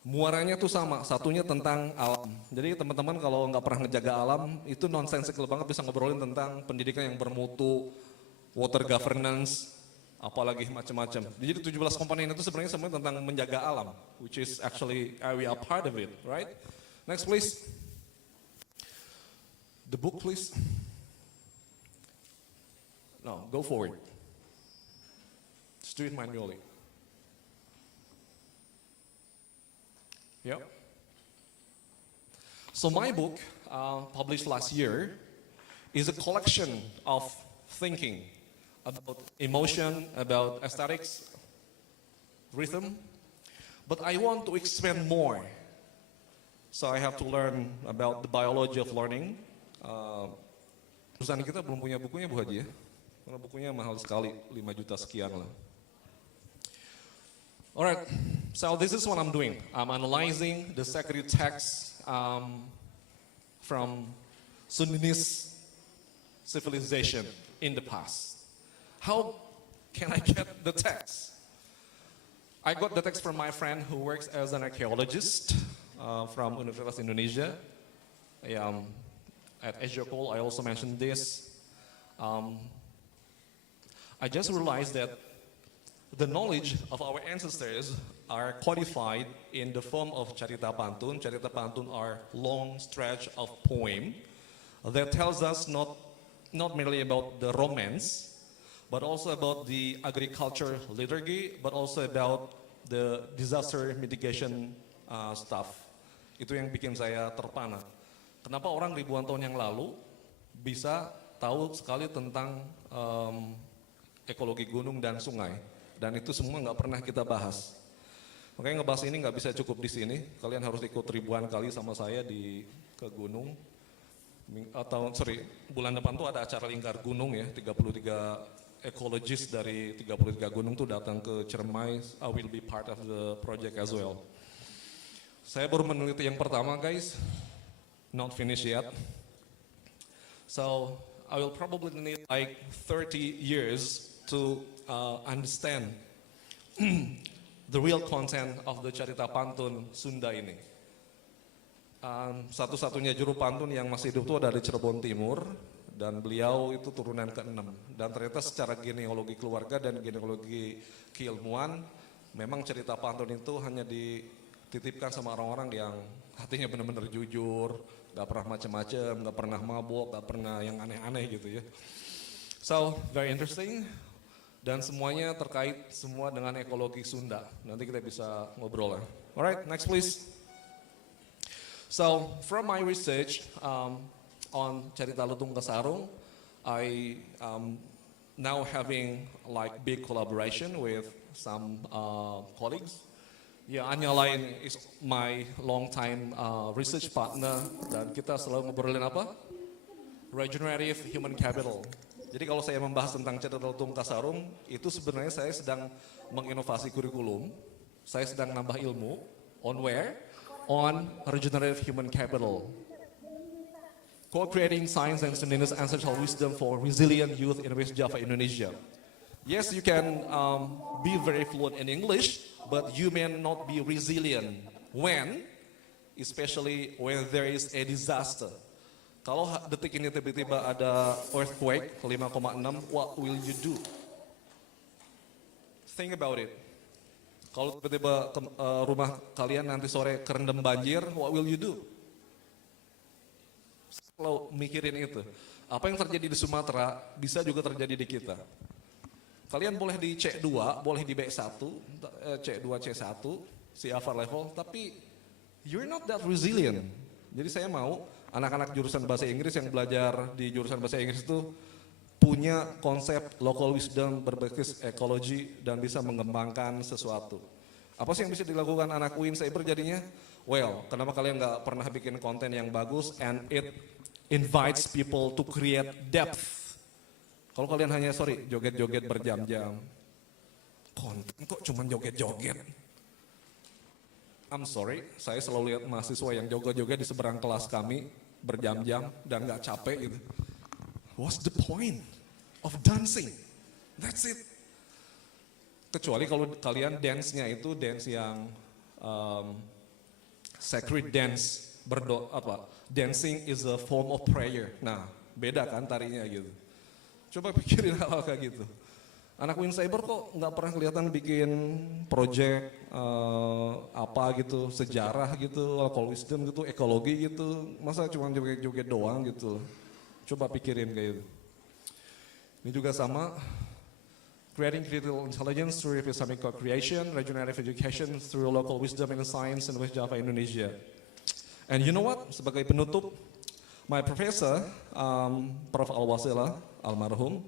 muaranya tuh sama, satunya tentang alam. Jadi teman-teman kalau nggak pernah ngejaga alam, itu nonsensical banget bisa ngobrolin tentang pendidikan yang bermutu, water governance, apalagi macam-macam. Jadi 17 komponen itu sebenarnya semuanya tentang menjaga alam, which is actually we are part of it, right? Next please. The book please. No, go forward. Just do it manually. Yep. So my book, published last year, is a collection of thinking about emotion, about aesthetics, rhythm, but I want to expand more. So I have to learn about the biology of learning. Perusahaan kita belum punya bukunya Bu Haji ya, karena bukunya mahal sekali, 5 juta sekian lah. Alright, so this is what I'm doing. I'm analyzing the sacred texts from Sundanese civilization in the past. How can I get the text? I got the text from my friend who works as an archaeologist from Universitas Indonesia. At Ejokol, I also mentioned this. I just realized that the knowledge of our ancestors are codified in the form of Carita Pantun. Carita Pantun are long stretch of poem that tells us not merely about the romance, but also about the agriculture liturgy, but also about the disaster mitigation stuff. Itu yang bikin saya terpana. Kenapa orang ribuan tahun yang lalu bisa tahu sekali tentang ekologi gunung dan sungai, dan itu semua nggak pernah kita bahas. Makanya ngebahas ini nggak bisa cukup di sini. Kalian harus ikut ribuan kali sama saya ke gunung. Bulan depan tuh ada acara lingkar gunung ya, 33 ekologis dari 33 gunung tuh datang ke Ciremai. I will be part of the project as well. Saya baru meneliti yang pertama guys, not finished yet. So I will probably need like 30 years to understand the real content of the Carita Pantun Sunda ini. Satu-satunya juru pantun yang masih hidup itu ada di Cirebon Timur, dan beliau itu turunan ke-6. Dan ternyata secara genealogi keluarga dan genealogi keilmuan, memang cerita pantun itu hanya dititipkan sama orang-orang yang hatinya benar-benar jujur, gak pernah macam-macam, gak pernah mabuk, gak pernah yang aneh-aneh gitu ya. So, very interesting. Dan semuanya terkait semua dengan ekologi Sunda. Nanti kita bisa ngobrol ya. Alright, next please. So, from my research on Carita Lutung Kasarung, I now having like big collaboration with some colleagues. Ya, Anya lain is my long time research partner, dan kita selalu ngobrolin apa? Regenerative Human Capital. Jadi kalau saya membahas tentang Carita Lutung Kasarung, itu sebenarnya saya sedang menginovasi kurikulum, saya sedang nambah ilmu, on where? On regenerative human capital. Co-creating science and Sundanese ancestral wisdom for resilient youth in West Java, Indonesia. Yes, you can be very fluent in English, but you may not be resilient when, especially when there is a disaster. Kalau detik ini tiba-tiba ada earthquake 5,6, what will you do? Think about it. Kalau tiba-tiba rumah kalian nanti sore kerendam banjir, what will you do? Kalau mikirin itu, apa yang terjadi di Sumatera bisa juga terjadi di kita. Kalian boleh di C2, boleh di B1, C2, C1, CFR level, tapi you're not that resilient. Jadi saya mau anak-anak jurusan bahasa Inggris yang belajar di jurusan bahasa Inggris itu punya konsep local wisdom berbasis ekologi dan bisa mengembangkan sesuatu. Apa sih yang bisa dilakukan anak UIN Siber jadinya? Well, kenapa kalian nggak pernah bikin konten yang bagus and it invites people to create depth. Kalau kalian hanya joget-joget berjam-jam, konten kok cuma joget-joget. I'm sorry, saya selalu lihat mahasiswa yang joget-joget di seberang kelas kami berjam-jam dan nggak capek gitu. What's the point of dancing? That's it. Kecuali kalau kalian dance-nya itu dance yang sacred dance, dancing is a form of prayer. Nah, beda kan tarinya gitu. Coba pikirin hal kayak gitu. Anak UIN Siber kok nggak pernah kelihatan bikin project apa gitu, sejarah gitu, local wisdom gitu, ekologi gitu. Masa cuma joget-joget doang gitu. Coba pikirin kayak gitu. Ini juga sama, creating critical intelligence through epistemic co-creation, regenerative education through local wisdom and science in West Java, Indonesia. And you know what? Sebagai penutup, my professor, Prof. Al-Wasila, almarhum,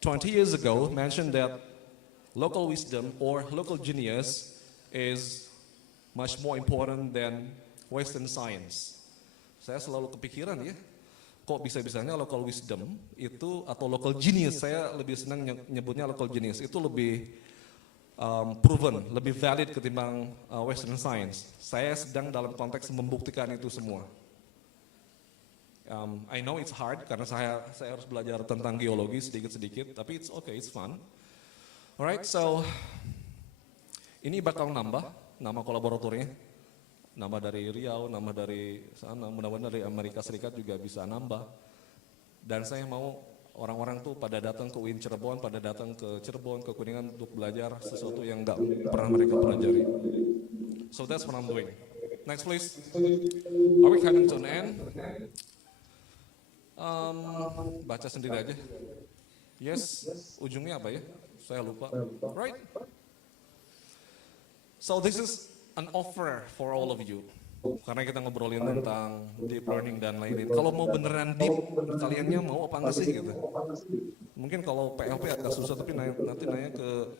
20 years ago mentioned that local wisdom or local genius is much more important than Western science. Saya selalu kepikiran ya, kok bisa-bisanya local wisdom itu atau local genius, saya lebih senang nyebutnya local genius, itu lebih proven, lebih valid ketimbang Western science. Saya sedang dalam konteks membuktikan itu semua. I know it's hard karena saya harus belajar tentang geologi sedikit-sedikit, tapi it's okay, it's fun. Alright, so ini bakal nambah nama kolaboratornya, nama dari Riau, nama dari sana, mudah-mudahan dari Amerika Serikat juga bisa nambah. Dan saya mau orang-orang tuh pada datang ke UIN Cirebon, pada datang ke Cirebon, ke Kuningan untuk belajar sesuatu yang nggak pernah mereka pelajari. So that's what I'm doing. Next please. Are we coming to an end? Baca sendiri aja. Yes, ujungnya apa ya? Saya lupa. Right? So this is an offer for all of you. Karena kita ngobrolin tentang deep learning dan lain-lain. Kalau mau beneran deep, kaliannya mau apa enggak sih gitu? Mungkin kalau PLP agak susah, tapi nanti nanya ke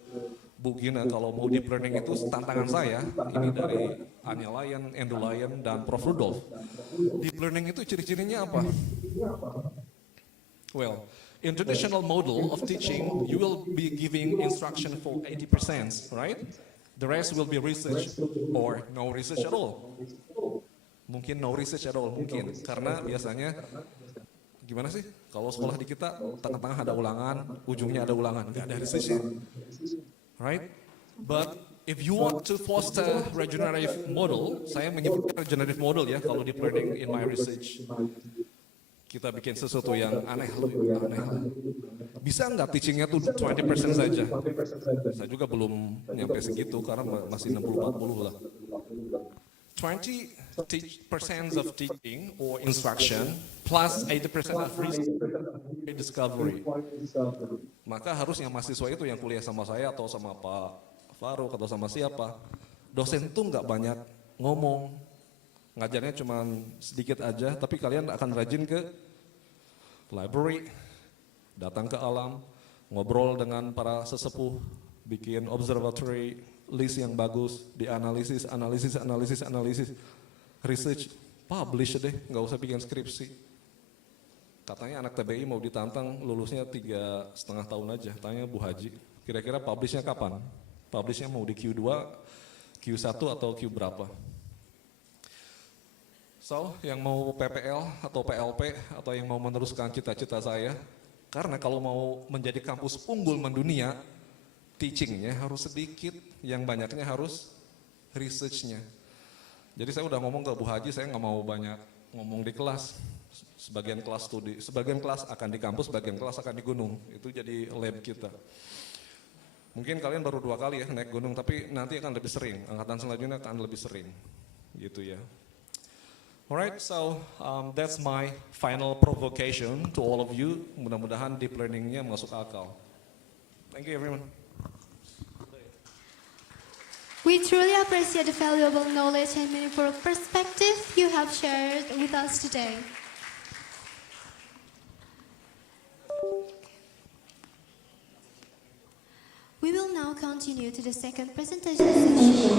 Bu Gina, kalau mau deep learning itu tantangan saya, ini dari Anya Lion, Endo Lion, dan Prof. Rudolf. Deep learning itu ciri-cirinya apa? Well, in traditional model of teaching, you will be giving instruction for 80%, right? The rest will be research or no research at all. Mungkin no research at all, mungkin. Karena biasanya, gimana sih? Kalau sekolah di kita, tengah-tengah ada ulangan, ujungnya ada ulangan. Nggak ada research-nya. Right? But if you want to foster regenerative model, saya menyebutkan regenerative model ya, kalau deep learning in my research. Kita bikin sesuatu yang aneh. Bisa nggak teachingnya tuh 20% saja? Saya juga belum nyampe segitu karena masih 60-40 lah. 20% of teaching or instruction plus 80% of research discovery. Maka harusnya mahasiswa itu yang kuliah sama saya atau sama Pak Faruk atau sama siapa, dosen tuh nggak banyak ngomong, ngajarnya cuma sedikit aja, tapi kalian akan rajin ke library, datang ke alam, ngobrol dengan para sesepuh, bikin observatory, list yang bagus, dianalisis, research, publish deh, nggak usah bikin skripsi. Katanya anak TBI mau ditantang lulusnya 3,5 tahun aja, tanya Bu Haji, kira-kira publishnya kapan? Publishnya mau di Q2, Q1 atau Q berapa? So, yang mau PPL atau PLP atau yang mau meneruskan cita-cita saya, karena kalau mau menjadi kampus unggul mendunia, teachingnya harus sedikit, yang banyaknya harus researchnya. Jadi saya udah ngomong ke Bu Haji, saya nggak mau banyak ngomong di kelas. Sebagian kelas studi, sebagian kelas akan di kampus, sebagian kelas akan di gunung. Itu jadi lab kita. Mungkin kalian baru 2 kali ya naik gunung, tapi nanti akan lebih sering. Angkatan selanjutnya akan lebih sering, gitu ya. Alright, so that's my final provocation to all of you. Mudah-mudahan deep learningnya masuk akal. Thank you everyone. We truly appreciate the valuable knowledge and meaningful perspective you have shared with us today. We will now continue to the second presentation session.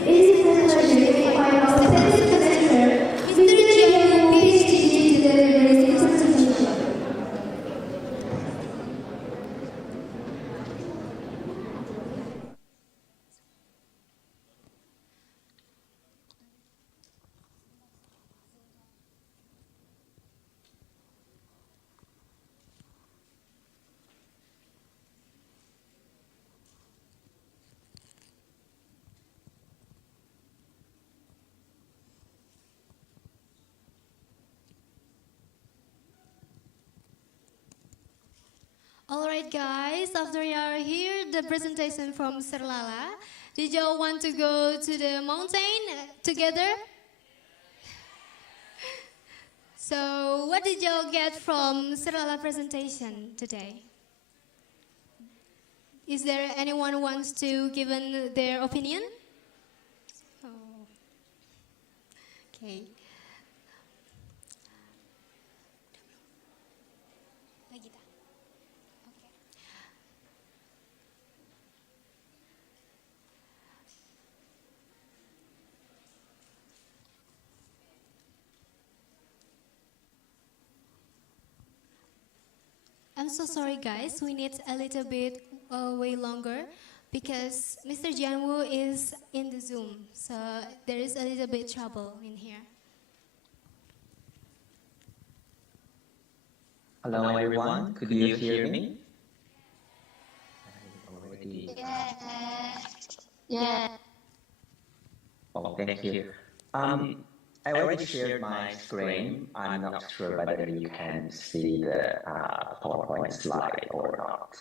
It is my pleasure to invite our second presenter, Mr. Jian, PhD, to deliver his presentation. Alright guys, after you are here, the presentation from Serlala. Did you all want to go to the mountain together? So what did you all get from Serlala presentation today? Is there anyone who wants to give their opinion? Oh. Okay. I'm so sorry guys, we need a little bit way longer because Mr. Jianwu is in the Zoom, so there is a little bit trouble in here. Hello everyone, could you hear me? Already. Yeah. Oh, thank you. I already shared my screen. I'm not sure whether you can see the PowerPoint slide or not.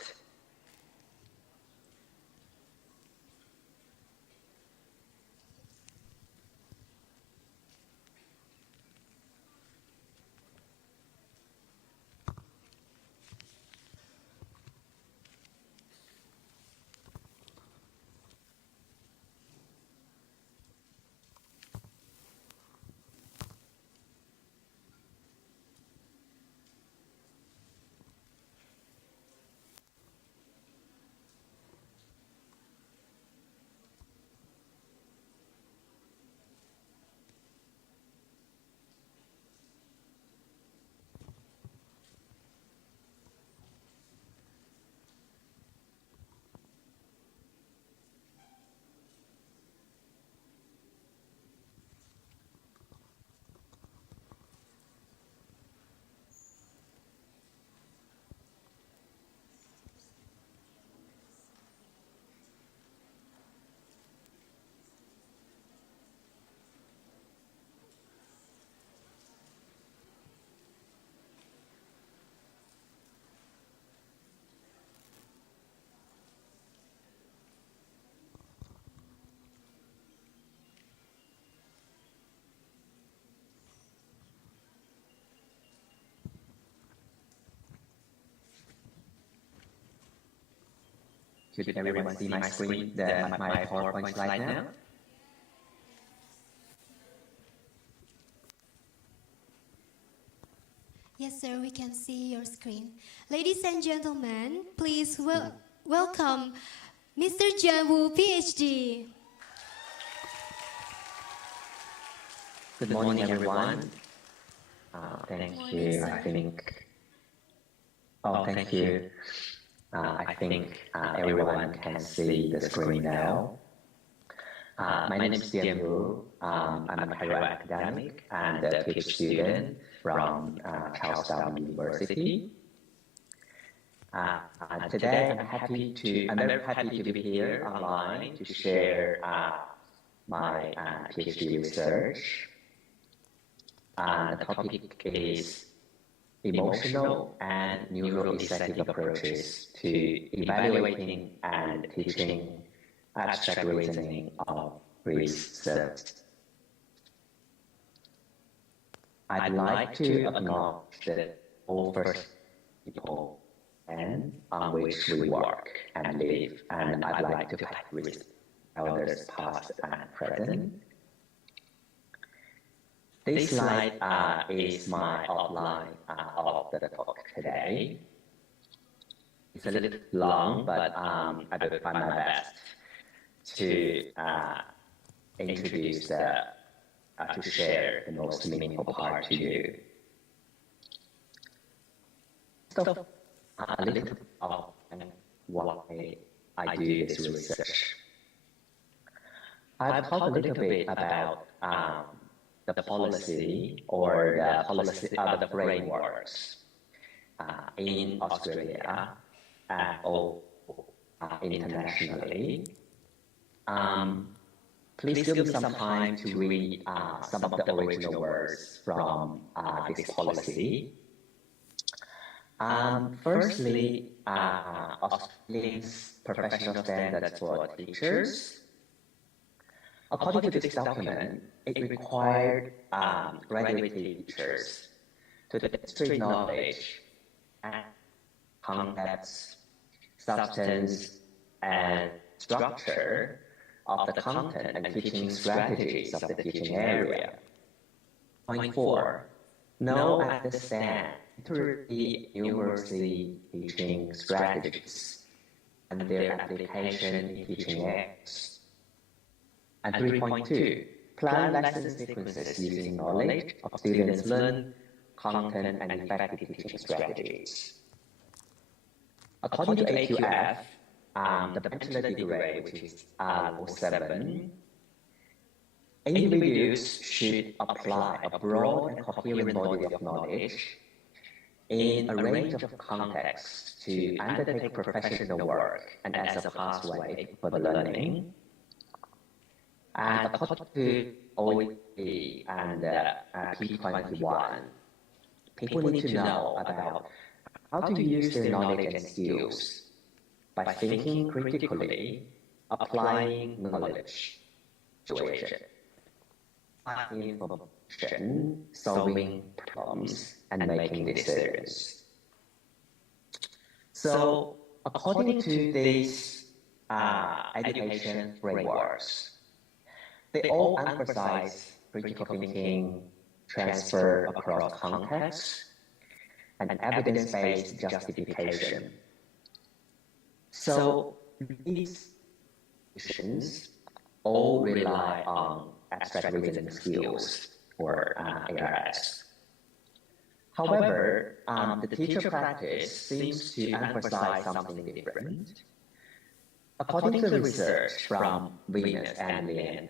Could everyone see my screen, my PowerPoint slide now? Yes, sir, we can see your screen. Ladies and gentlemen, please welcome Mr. Jamu, PhD. Good morning everyone. Thank you, I think. Oh, thank you. I think everyone can see the screen now. My name is Wu. I'm a bioacademic and a PhD student from Charlestown University. Today I'm very happy to be here online to share my PhD research. The topic is emotional and neuroaesthetic approaches to evaluating and teaching abstract reasoning of research. I'd like to acknowledge the all first people and on which we work and live, and I'd like to pay with elders past and present. This slide is my outline of the talk today. It's a little long, but I will try my best to introduce to share the most meaningful part to you. So, a little of why I do this research. I'll talk a little bit about the policy or the frameworks in Australia or internationally. Please give me some time to read some of the original words from this policy. Firstly, Australia's professional standards for teachers. According to this document, it required graduate teachers to demonstrate knowledge and concepts, substance, and structure of the content and teaching strategies of the teaching area. Point 4. Know and understand literary numeracy teaching strategies and their application in teaching areas. And 3.2, plan lesson sequences using knowledge of students' learn content and effective teaching strategies. According to AQF, the bachelor degree, which is level 7, individuals should apply a broad and coherent body of knowledge in a range of contexts to undertake professional work and as a pathway for the learning. And according to OECD and P21, people need to know about how to use their knowledge and skills by thinking critically, applying knowledge, situation, finding information, solving problems, and making decisions. So, according to these education frameworks, they all emphasize critical thinking, transfer across contexts, and evidence-based justification. So these institutions all rely on abstract reasoning skills, or ARS. However, the teacher practice seems to emphasize something different. According to the research from Venus and Lien,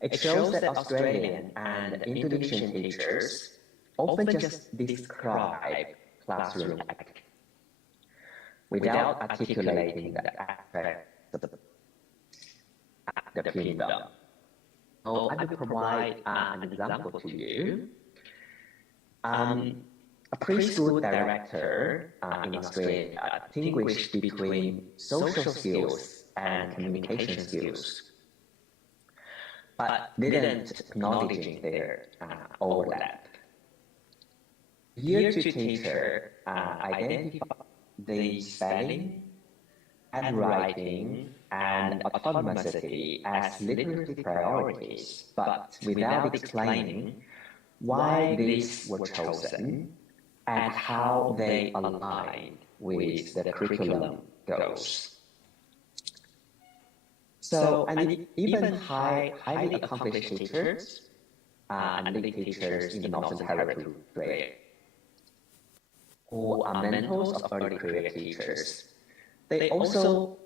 it shows that Australian and Indonesian teachers often just describe classroom activity without articulating the aspects of the kingdom. So I will provide an example to you. A preschool director in Australia distinguished between social skills and communication skills, but didn't acknowledge their overlap. Year 2 teacher identified the spelling, handwriting, and autonomously as literacy priorities, but without explaining why these were chosen and how they align with the curriculum goals. So, and even highly accomplished teachers and lead teachers in the Northern Territory, who are mentors of early career teachers, they also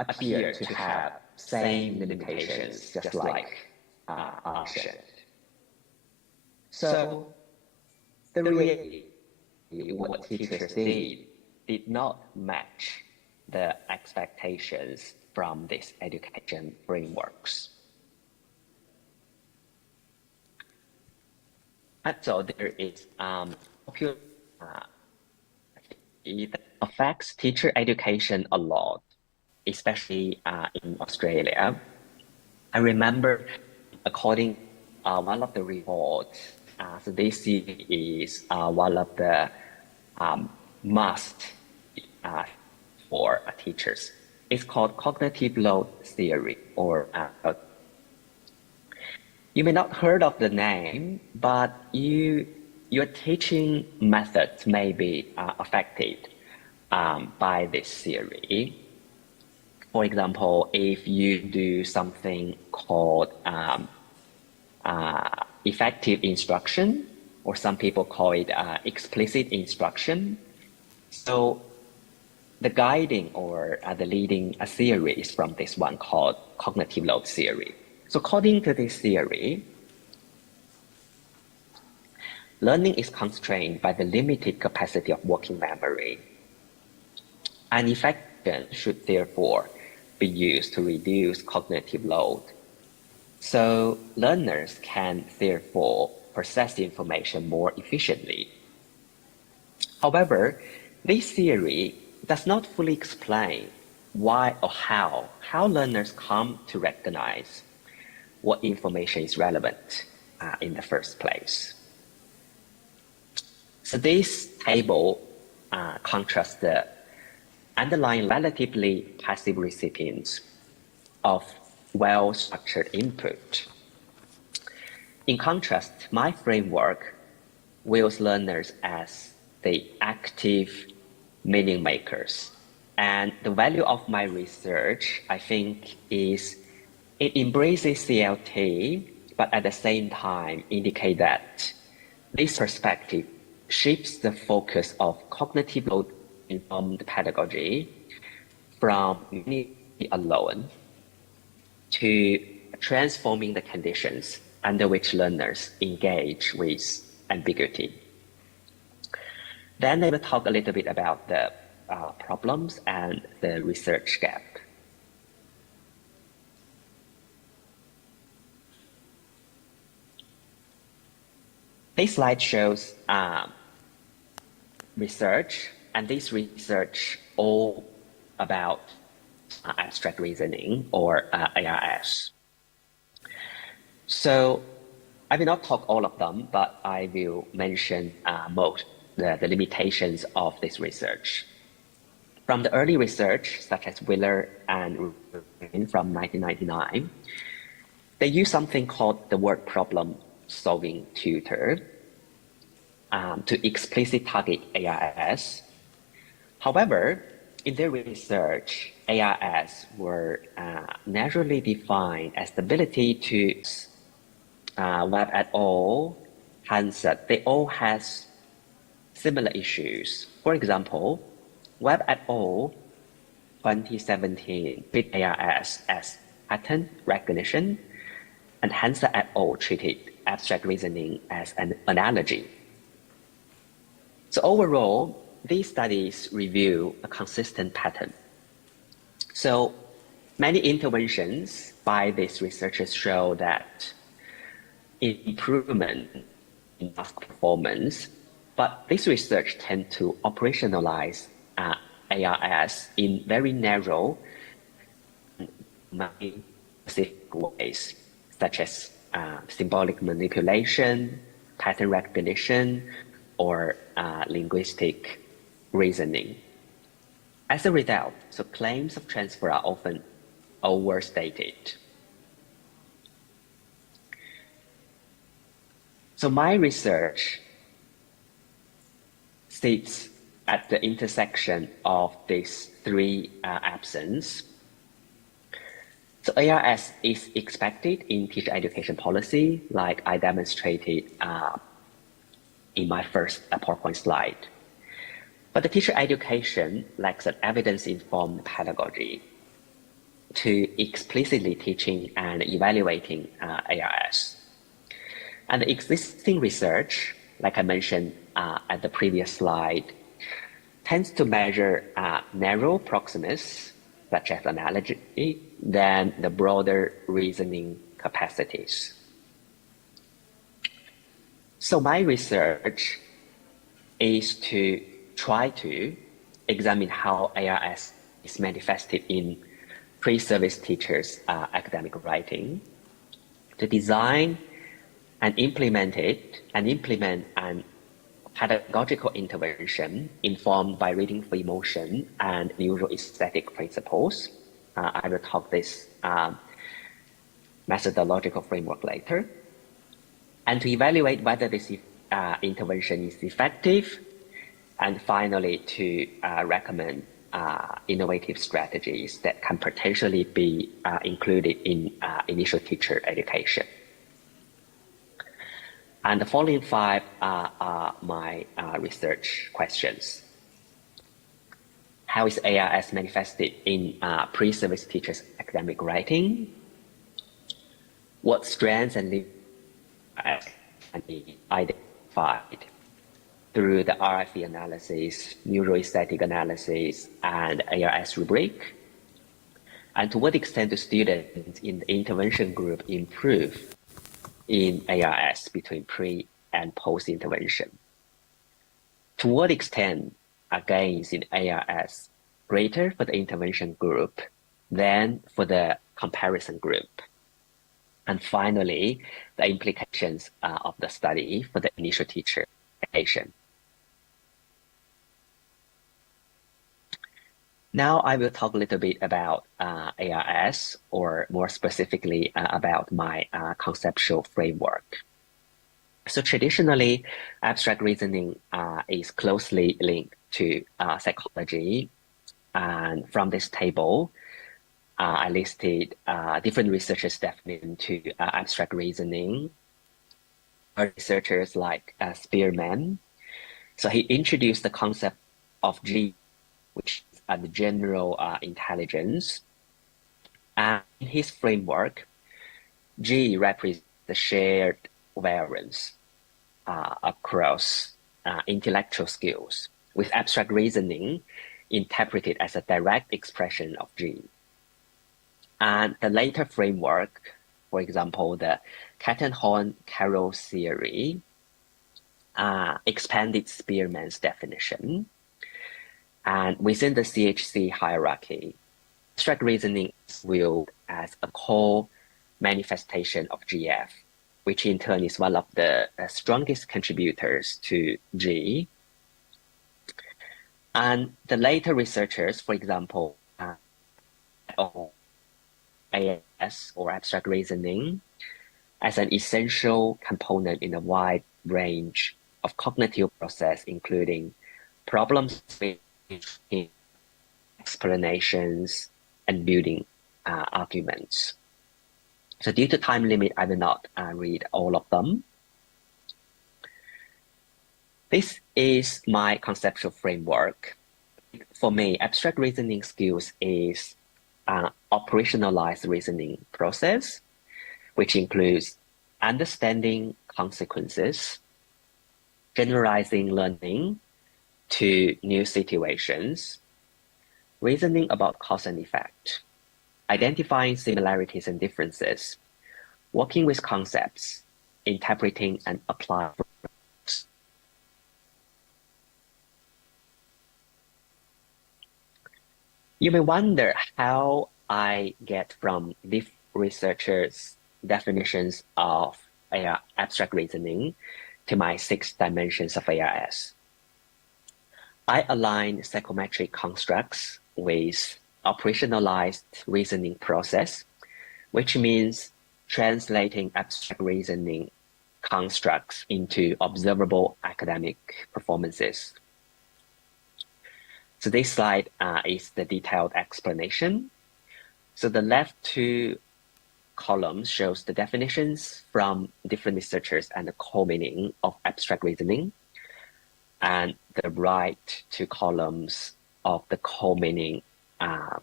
appear to have same limitations, just like Akshat. So, the reality, what teachers did not match the expectations from these education frameworks. And so there is popular that affects teacher education a lot, especially in Australia. I remember, according one of the reports, so this is one of the must for teachers. It's called cognitive load theory, or you may not heard of the name, but your teaching methods may be affected by this theory. For example, if you do something called effective instruction, or some people call it explicit instruction. So the guiding or the leading theory is from this one called cognitive load theory. So according to this theory, learning is constrained by the limited capacity of working memory. And effective should therefore be used to reduce cognitive load. So learners can therefore process the information more efficiently. However, this theory does not fully explain why or how learners come to recognize what information is relevant in the first place. So this table contrasts the underlying relatively passive recipients of well-structured input. In contrast, my framework views learners as the active meaning makers. And the value of my research, I think, is it embraces CLT, but at the same time indicate that this perspective shifts the focus of cognitive load-informed pedagogy from meaning alone to transforming the conditions under which learners engage with ambiguity. Then I will talk a little bit about the problems and the research gap. This slide shows research, and this research all about abstract reasoning or ARS. So I will not talk all of them, but I will mention most the limitations of this research. From the early research, such as Wheeler and Rubin from 1999, they use something called the word problem solving tutor to explicitly target ARS. However, in their research, ARS were naturally defined as the ability to Webb et al., Hansard, they all has similar issues. For example, Webb et al. 2017 treated ARS as pattern recognition, and Hansard et al. Treated abstract reasoning as an analogy. So overall, these studies review a consistent pattern. So many interventions by these researchers show that improvement in task performance, but this research tends to operationalize ARS in very narrow specific ways, such as symbolic manipulation, pattern recognition, or linguistic reasoning. As a result, so claims of transfer are often overstated. So my research sits at the intersection of these three absences. So ARS is expected in teacher education policy, like I demonstrated in my first PowerPoint slide. But the teacher education lacks an evidence-informed pedagogy to explicitly teaching and evaluating ARS. And the existing research, like I mentioned at the previous slide, tends to measure narrow proximus, such as analogy, than the broader reasoning capacities. So my research is to try to examine how ARS is manifested in pre-service teachers' academic writing, to design and implement an pedagogical intervention informed by reading for emotion and neural aesthetic principles. I will talk this methodological framework later. And to evaluate whether this intervention is effective, and finally to recommend innovative strategies that can potentially be included in initial teacher education. And the following five are my research questions. How is ARS manifested in pre-service teachers' academic writing? What strengths and limits can be identified through the RFE analysis, neuroaesthetic analysis, and ARS rubric? And to what extent do students in the intervention group improve in ARS between pre and post intervention? To what extent are gains in ARS greater for the intervention group than for the comparison group? And finally, the implications of the study for the initial teacher education. Now I will talk a little bit about ARS, or more specifically about my conceptual framework. So traditionally, abstract reasoning is closely linked to psychology. And from this table, I listed different researchers' definition to abstract reasoning. Researchers like Spearman. So he introduced the concept of G, which is the general intelligence. And in his framework, G represents the shared variance across intellectual skills, with abstract reasoning interpreted as a direct expression of G. And the later framework, for example, the Cattenhorn-Carroll theory, expanded Spearman's definition. And within the CHC hierarchy, abstract reasoning is viewed as a core manifestation of GF, which in turn is one of the strongest contributors to G. And the later researchers, for example, AS or abstract reasoning as an essential component in a wide range of cognitive process, including problem solving, explanations, and building arguments. So due to time limit, I will not read all of them. This is my conceptual framework. For me, abstract reasoning skills is an operationalized reasoning process, which includes understanding consequences, generalizing learning to new situations, reasoning about cause and effect, identifying similarities and differences, working with concepts, interpreting and applying. You may wonder how I get from these researchers' definitions of abstract reasoning to my 6 dimensions of ARS. I align psychometric constructs with operationalized reasoning process, which means translating abstract reasoning constructs into observable academic performances. So this slide is the detailed explanation. So the left 2 columns shows the definitions from different researchers and the core meaning of abstract reasoning. And the right 2 columns of the core meaning, the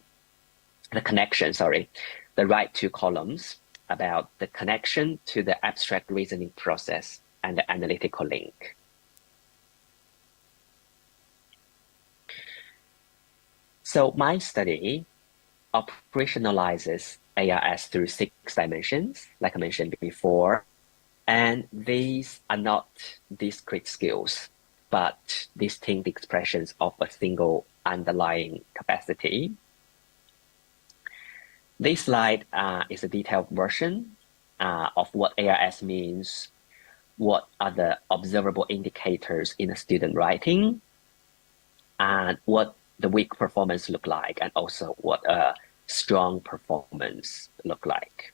right 2 columns about the connection to the abstract reasoning process and the analytical link. So my study operationalizes ARS through 6 dimensions, like I mentioned before, and these are not discrete skills, but distinct expressions of a single underlying capacity. This slide is a detailed version of what ARS means, what are the observable indicators in a student writing, and what the weak performance look like, and also what a strong performance look like.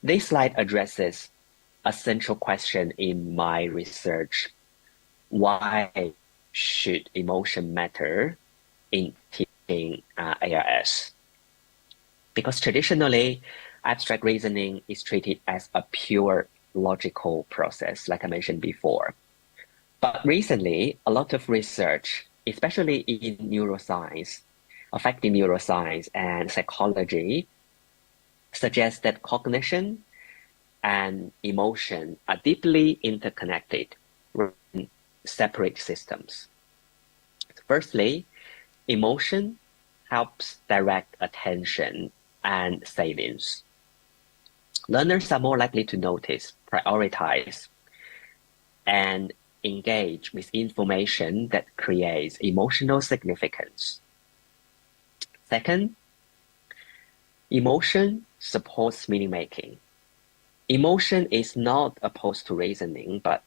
This slide addresses a central question in my research: why should emotion matter in teaching ARS? Because traditionally, abstract reasoning is treated as a pure logical process, like I mentioned before. But recently, a lot of research, especially in neuroscience, affecting neuroscience and psychology, suggests that cognition and emotion are deeply interconnected in separate systems. Firstly, emotion helps direct attention and salience. Learners are more likely to notice, prioritize, and engage with information that creates emotional significance. Second, emotion supports meaning making. Emotion is not opposed to reasoning, but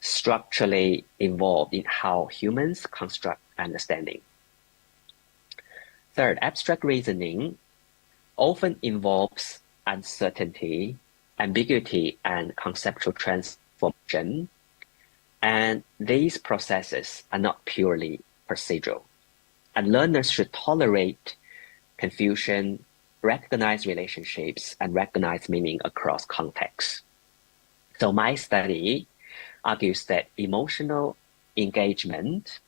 structurally involved in how humans construct understanding. Third, abstract reasoning often involves uncertainty, ambiguity, and conceptual transformation. And these processes are not purely procedural. And learners should tolerate confusion, recognize relationships, and recognize meaning across contexts. So my study argues that emotional engagement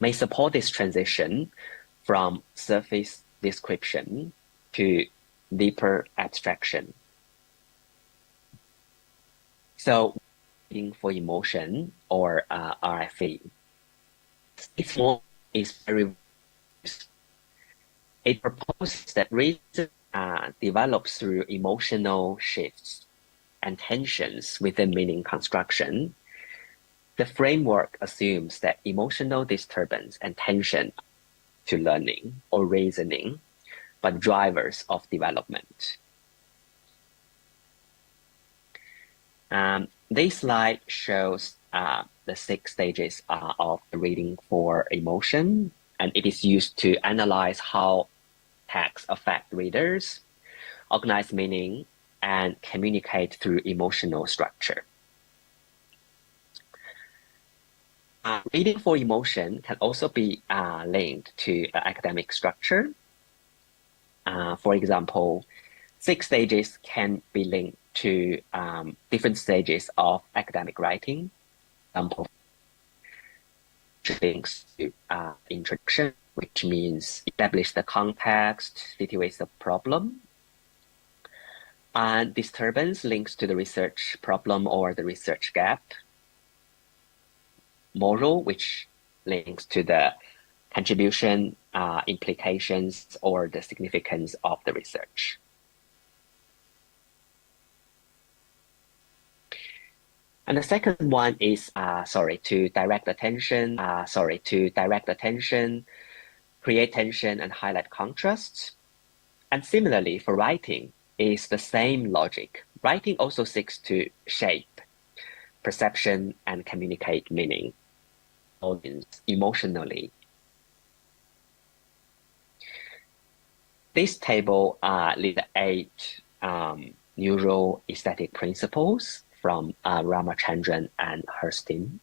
may support this transition from surface description to deeper abstraction. So, reading for emotion or RFE. This model is very. It proposes that reason develops through emotional shifts and tensions within meaning construction. The framework assumes that emotional disturbance and tension to learning or reasoning, but drivers of development. This slide shows the 6 stages of the reading for emotion, and it is used to analyze how texts affect readers, organize meaning, and communicate through emotional structure. Reading for emotion can also be linked to academic structure. For example, 6 stages can be linked to different stages of academic writing. Example, links to introduction, which means establish the context, situate the problem. And disturbance links to the research problem or the research gap. Moral, which links to the contribution, implications, or the significance of the research. And the second one is, to direct attention, create tension and highlight contrasts. And similarly for writing is the same logic. Writing also seeks to shape perception and communicate meaning emotionally. This table lists 8 neuroaesthetic principles from Ramachandran and Hurstin.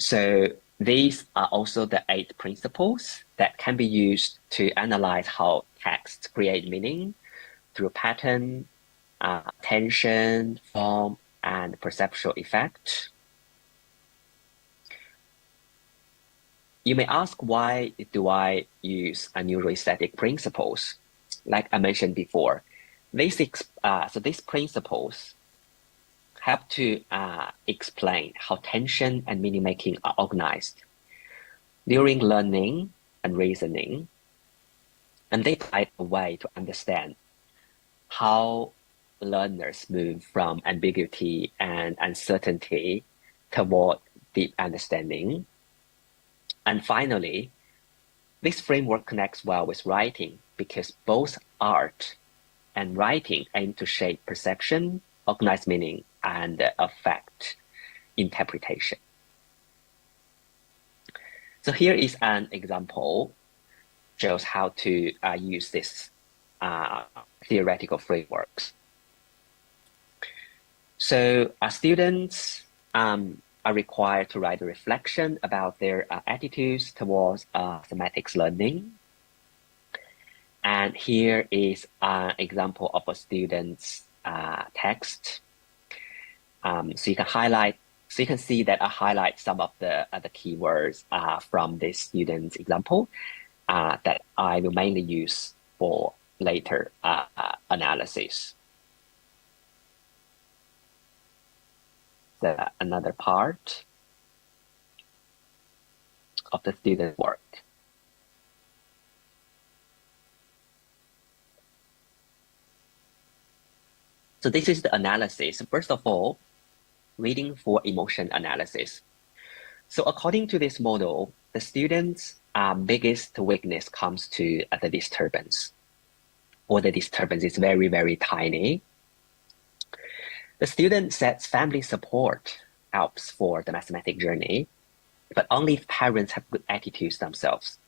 So these are also the 8 principles that can be used to analyze how texts create meaning through pattern, tension, form, and perceptual effect. You may ask, why do I use neuroaesthetic principles? Like I mentioned before, these principles help to explain how tension and meaning making are organized during learning and reasoning, and they provide a way to understand how learners move from ambiguity and uncertainty toward deep understanding. And finally, this framework connects well with writing because both art and writing aim to shape perception, organize meaning, and affect interpretation. So here is an example, shows how to use this theoretical frameworks. So students are required to write a reflection about their attitudes towards thematics learning. And here is an example of a student's text. So you can see that I highlight some of the keywords from this student's example that I will mainly use for later analysis. Another part of the student work. So this is the analysis. First of all, reading for emotion analysis. So according to this model, the student's biggest weakness comes to the disturbance, or the disturbance is very, very tiny. The student says family support helps for the mathematics journey, but only if parents have good attitudes themselves.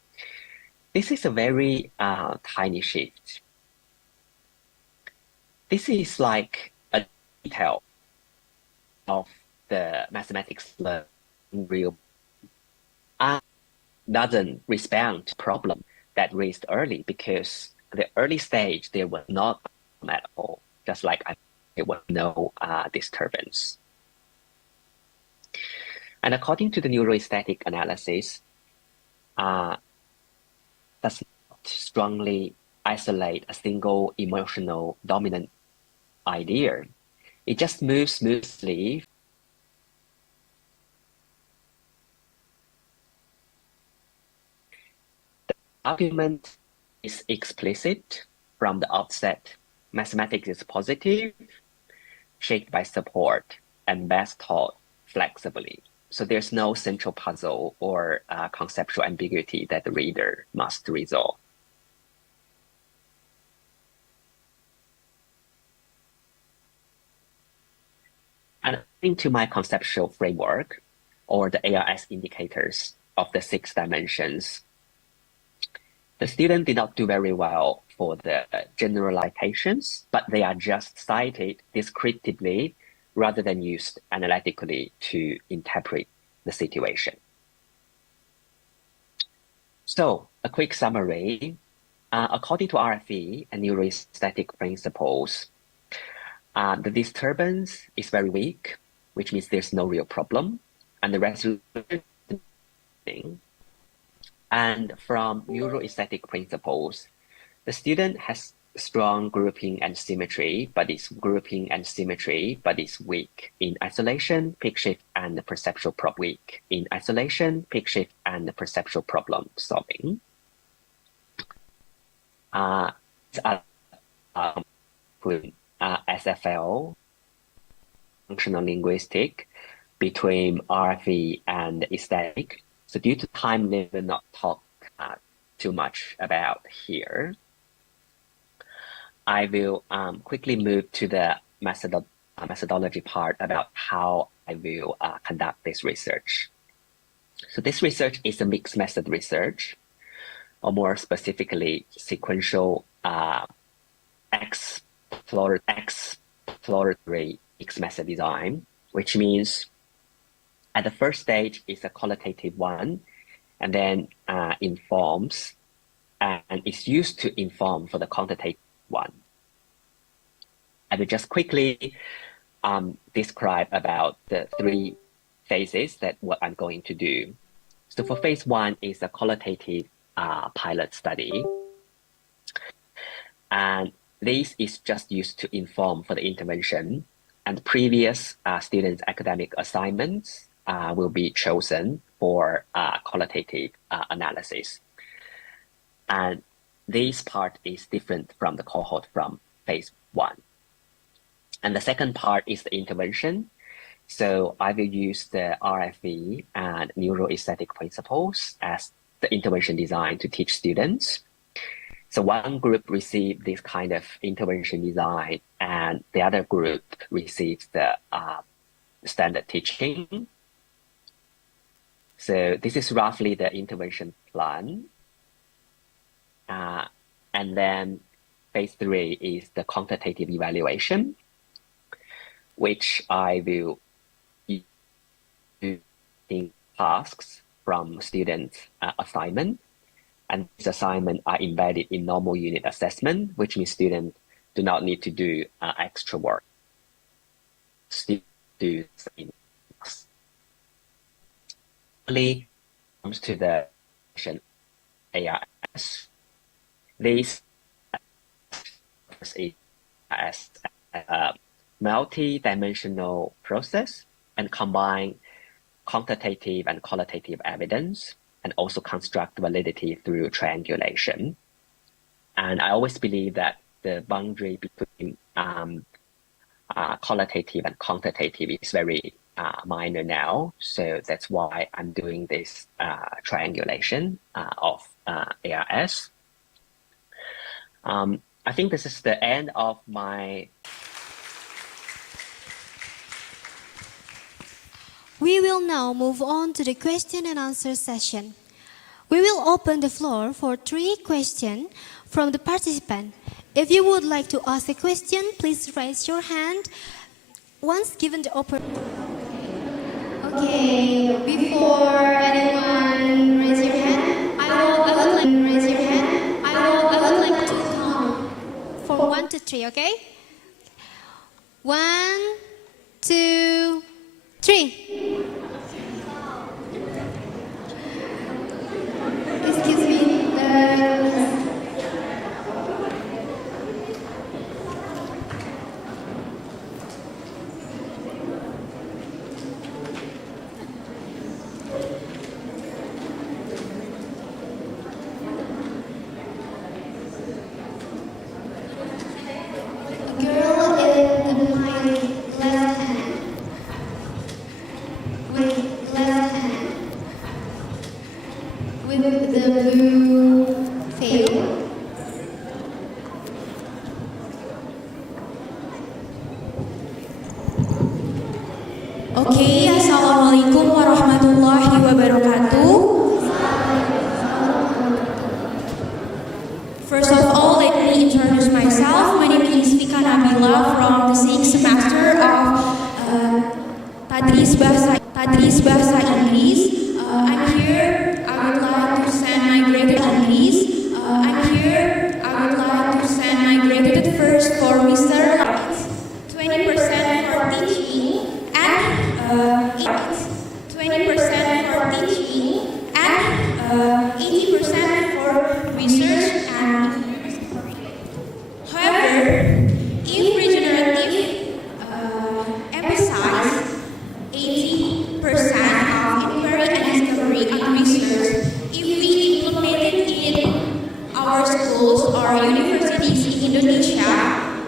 This is a very tiny shift. This is like a detail of the mathematics learning real doesn't respond to problem that raised early, because the early stage there was not at all, just like there was no disturbance. And according to the neuroaesthetic analysis, does not strongly isolate a single emotional dominant idea. It just moves smoothly. The argument is explicit from the outset. Mathematics is positive, shaped by support, and best taught flexibly. So there's no central puzzle or conceptual ambiguity that the reader must resolve. And according to my conceptual framework, or the ARS indicators of the 6 dimensions, the student did not do very well for the generalizations, but they are just cited descriptively rather than used analytically to interpret the situation. So, a quick summary. According to RFE and neuroaesthetic principles, the disturbance is very weak, which means there's no real problem, and the resolution. And from neuroaesthetic principles, the student has strong grouping and symmetry, but it's weak in isolation, peak shift, and perceptual problem solving. SFL, functional linguistic, between RFE and aesthetic. So due to time limit, will not talk too much about here. I will quickly move to the methodology part about how I will conduct this research. So this research is a mixed method research, or more specifically, sequential exploratory mixed method design, which means at the first stage is a qualitative one, and then informs, and it's used to inform for the quantitative one. I will just quickly describe about the 3 phases that what I'm going to do. So for phase 1 is a qualitative pilot study, and this is just used to inform for the intervention, and previous students' academic assignments will be chosen for qualitative analysis. And this part is different from the cohort from phase 1. And the second part is the intervention. So I will use the RFE and neuroaesthetic principles as the intervention design to teach students. So one group receives this kind of intervention design, and the other group receives the standard teaching. So this is roughly the intervention plan. And then phase 3 is the quantitative evaluation, which I will do tasks from students' assignment. And these assignments are embedded in normal unit assessment, which means students do not need to do extra work. Students do comes to the ARS. This is as a multi-dimensional process and combine quantitative and qualitative evidence, and also construct validity through triangulation. And I always believe that the boundary between qualitative and quantitative is very minor now. So that's why I'm doing this triangulation of ARS. I think this is the end of my... We will now move on to the question and answer session. We will open the floor for 3 questions from the participant. If you would like to ask a question, please raise your hand once given the opportunity. Okay, before anyone raise your hand, I would like to count for 1 to 3, okay? 1, 2, 3. Excuse me. my left hand with the blue veil. Oke, Assalamualaikum warahmatullahi wabarakatuh. First of all, let me introduce myself. My name is Vika Nabila from the 6th semester of Tadris Bahasa Inggris. I'm here. I would like to send my gratitude first for Mr. 20% for teaching and 20% for teaching and 80% for research and however, if regenerative emphasize 80% of inquiry and discovery and research, if we implemented in our schools or universities in Indonesia,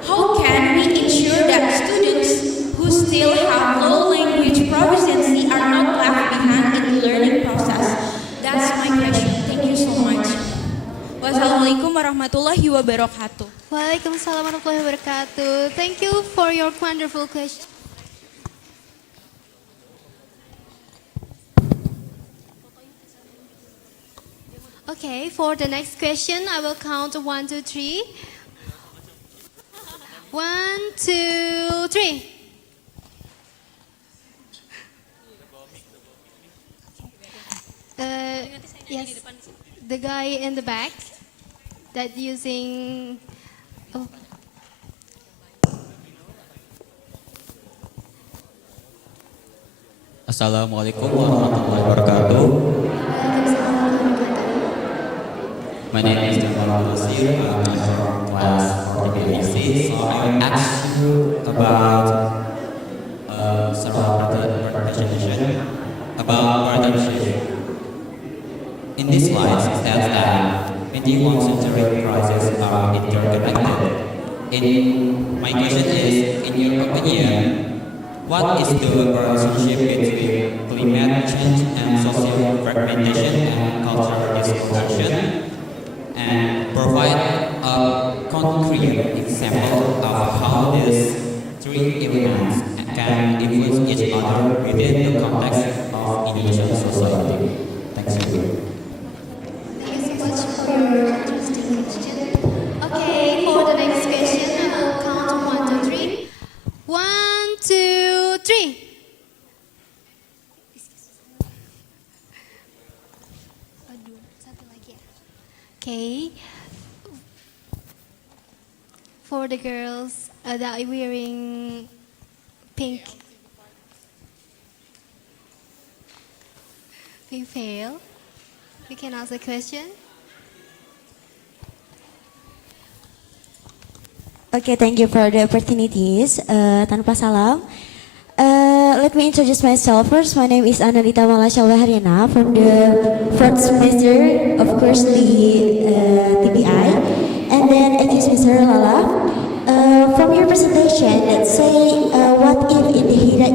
how can we ensure that students who still have low language proficiency are not left behind in the learning process? That's my question. Thank you so much. Wassalamualaikum warahmatullahi wabarakatuh. Waalaikumsalam warahmatullahi wabarakatuh. Thank you for your wonderful question. Okay, for the next question, I will count 1, 2, 3. 1, 2, 3. Yes, the guy in the back that using. Oh. Assalamualaikum warahmatullahi wabarakatuh. My name is Jamal Nasir. I'm from class 40B6. So I will ask you about several presentation about partnership. In this slide, it says that 21st century crises are interconnected. My question is, in your opinion, what is the relationship between climate change and social fragmentation and cultural dislocation? And provide a concrete example of how these three elements can influence each other within the context of Indonesian society. Thank you. Thank you so much for your interesting question. Okay, for the next question, I will count 1, 2, 3. 1, 2, 3. Okay. For the girls that are wearing pink veil, you can ask a question. Okay, thank you for the opportunities. Tanpa salam. Let me introduce myself first. My name is Analita Malasha Waharina from the fourth semester, of course, the TBI. And then excuse me, Sir Lala. From your presentation, let's say, what if in the hidden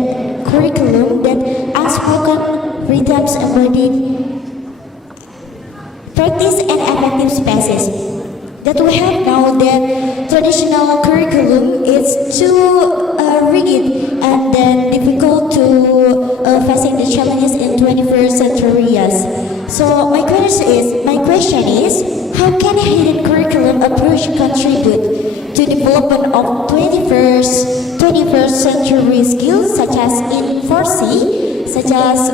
curriculum that unspoken rhythms embodied practice and effective spaces? That we have now that traditional curriculum is too rigid and then difficult to facing the challenges in 21st century years. So my question is, how can hidden curriculum approach contribute to development of 21st century skills such as in-4C, such as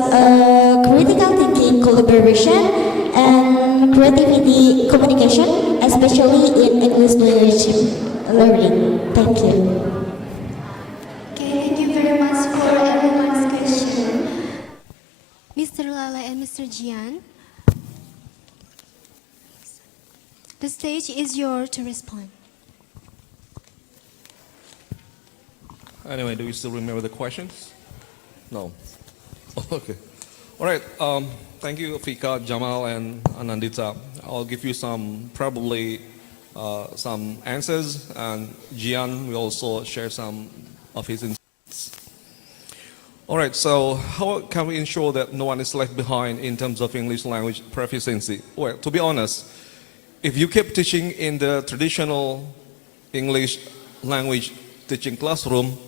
critical thinking, collaboration, and creativity communication, especially in English language learning. Thank you. Okay, thank you very much for everyone's question. Mr. Lala and Mr. Jian, the stage is yours to respond. Anyway, do you still remember the questions? No. Okay. All right. Thank you, Fika, Jamal, and Anandita. I'll give you some answers, and Jian will also share some of his insights. All right, so how can we ensure that no one is left behind in terms of English language proficiency? Well, to be honest, if you keep teaching in the traditional English language teaching classroom,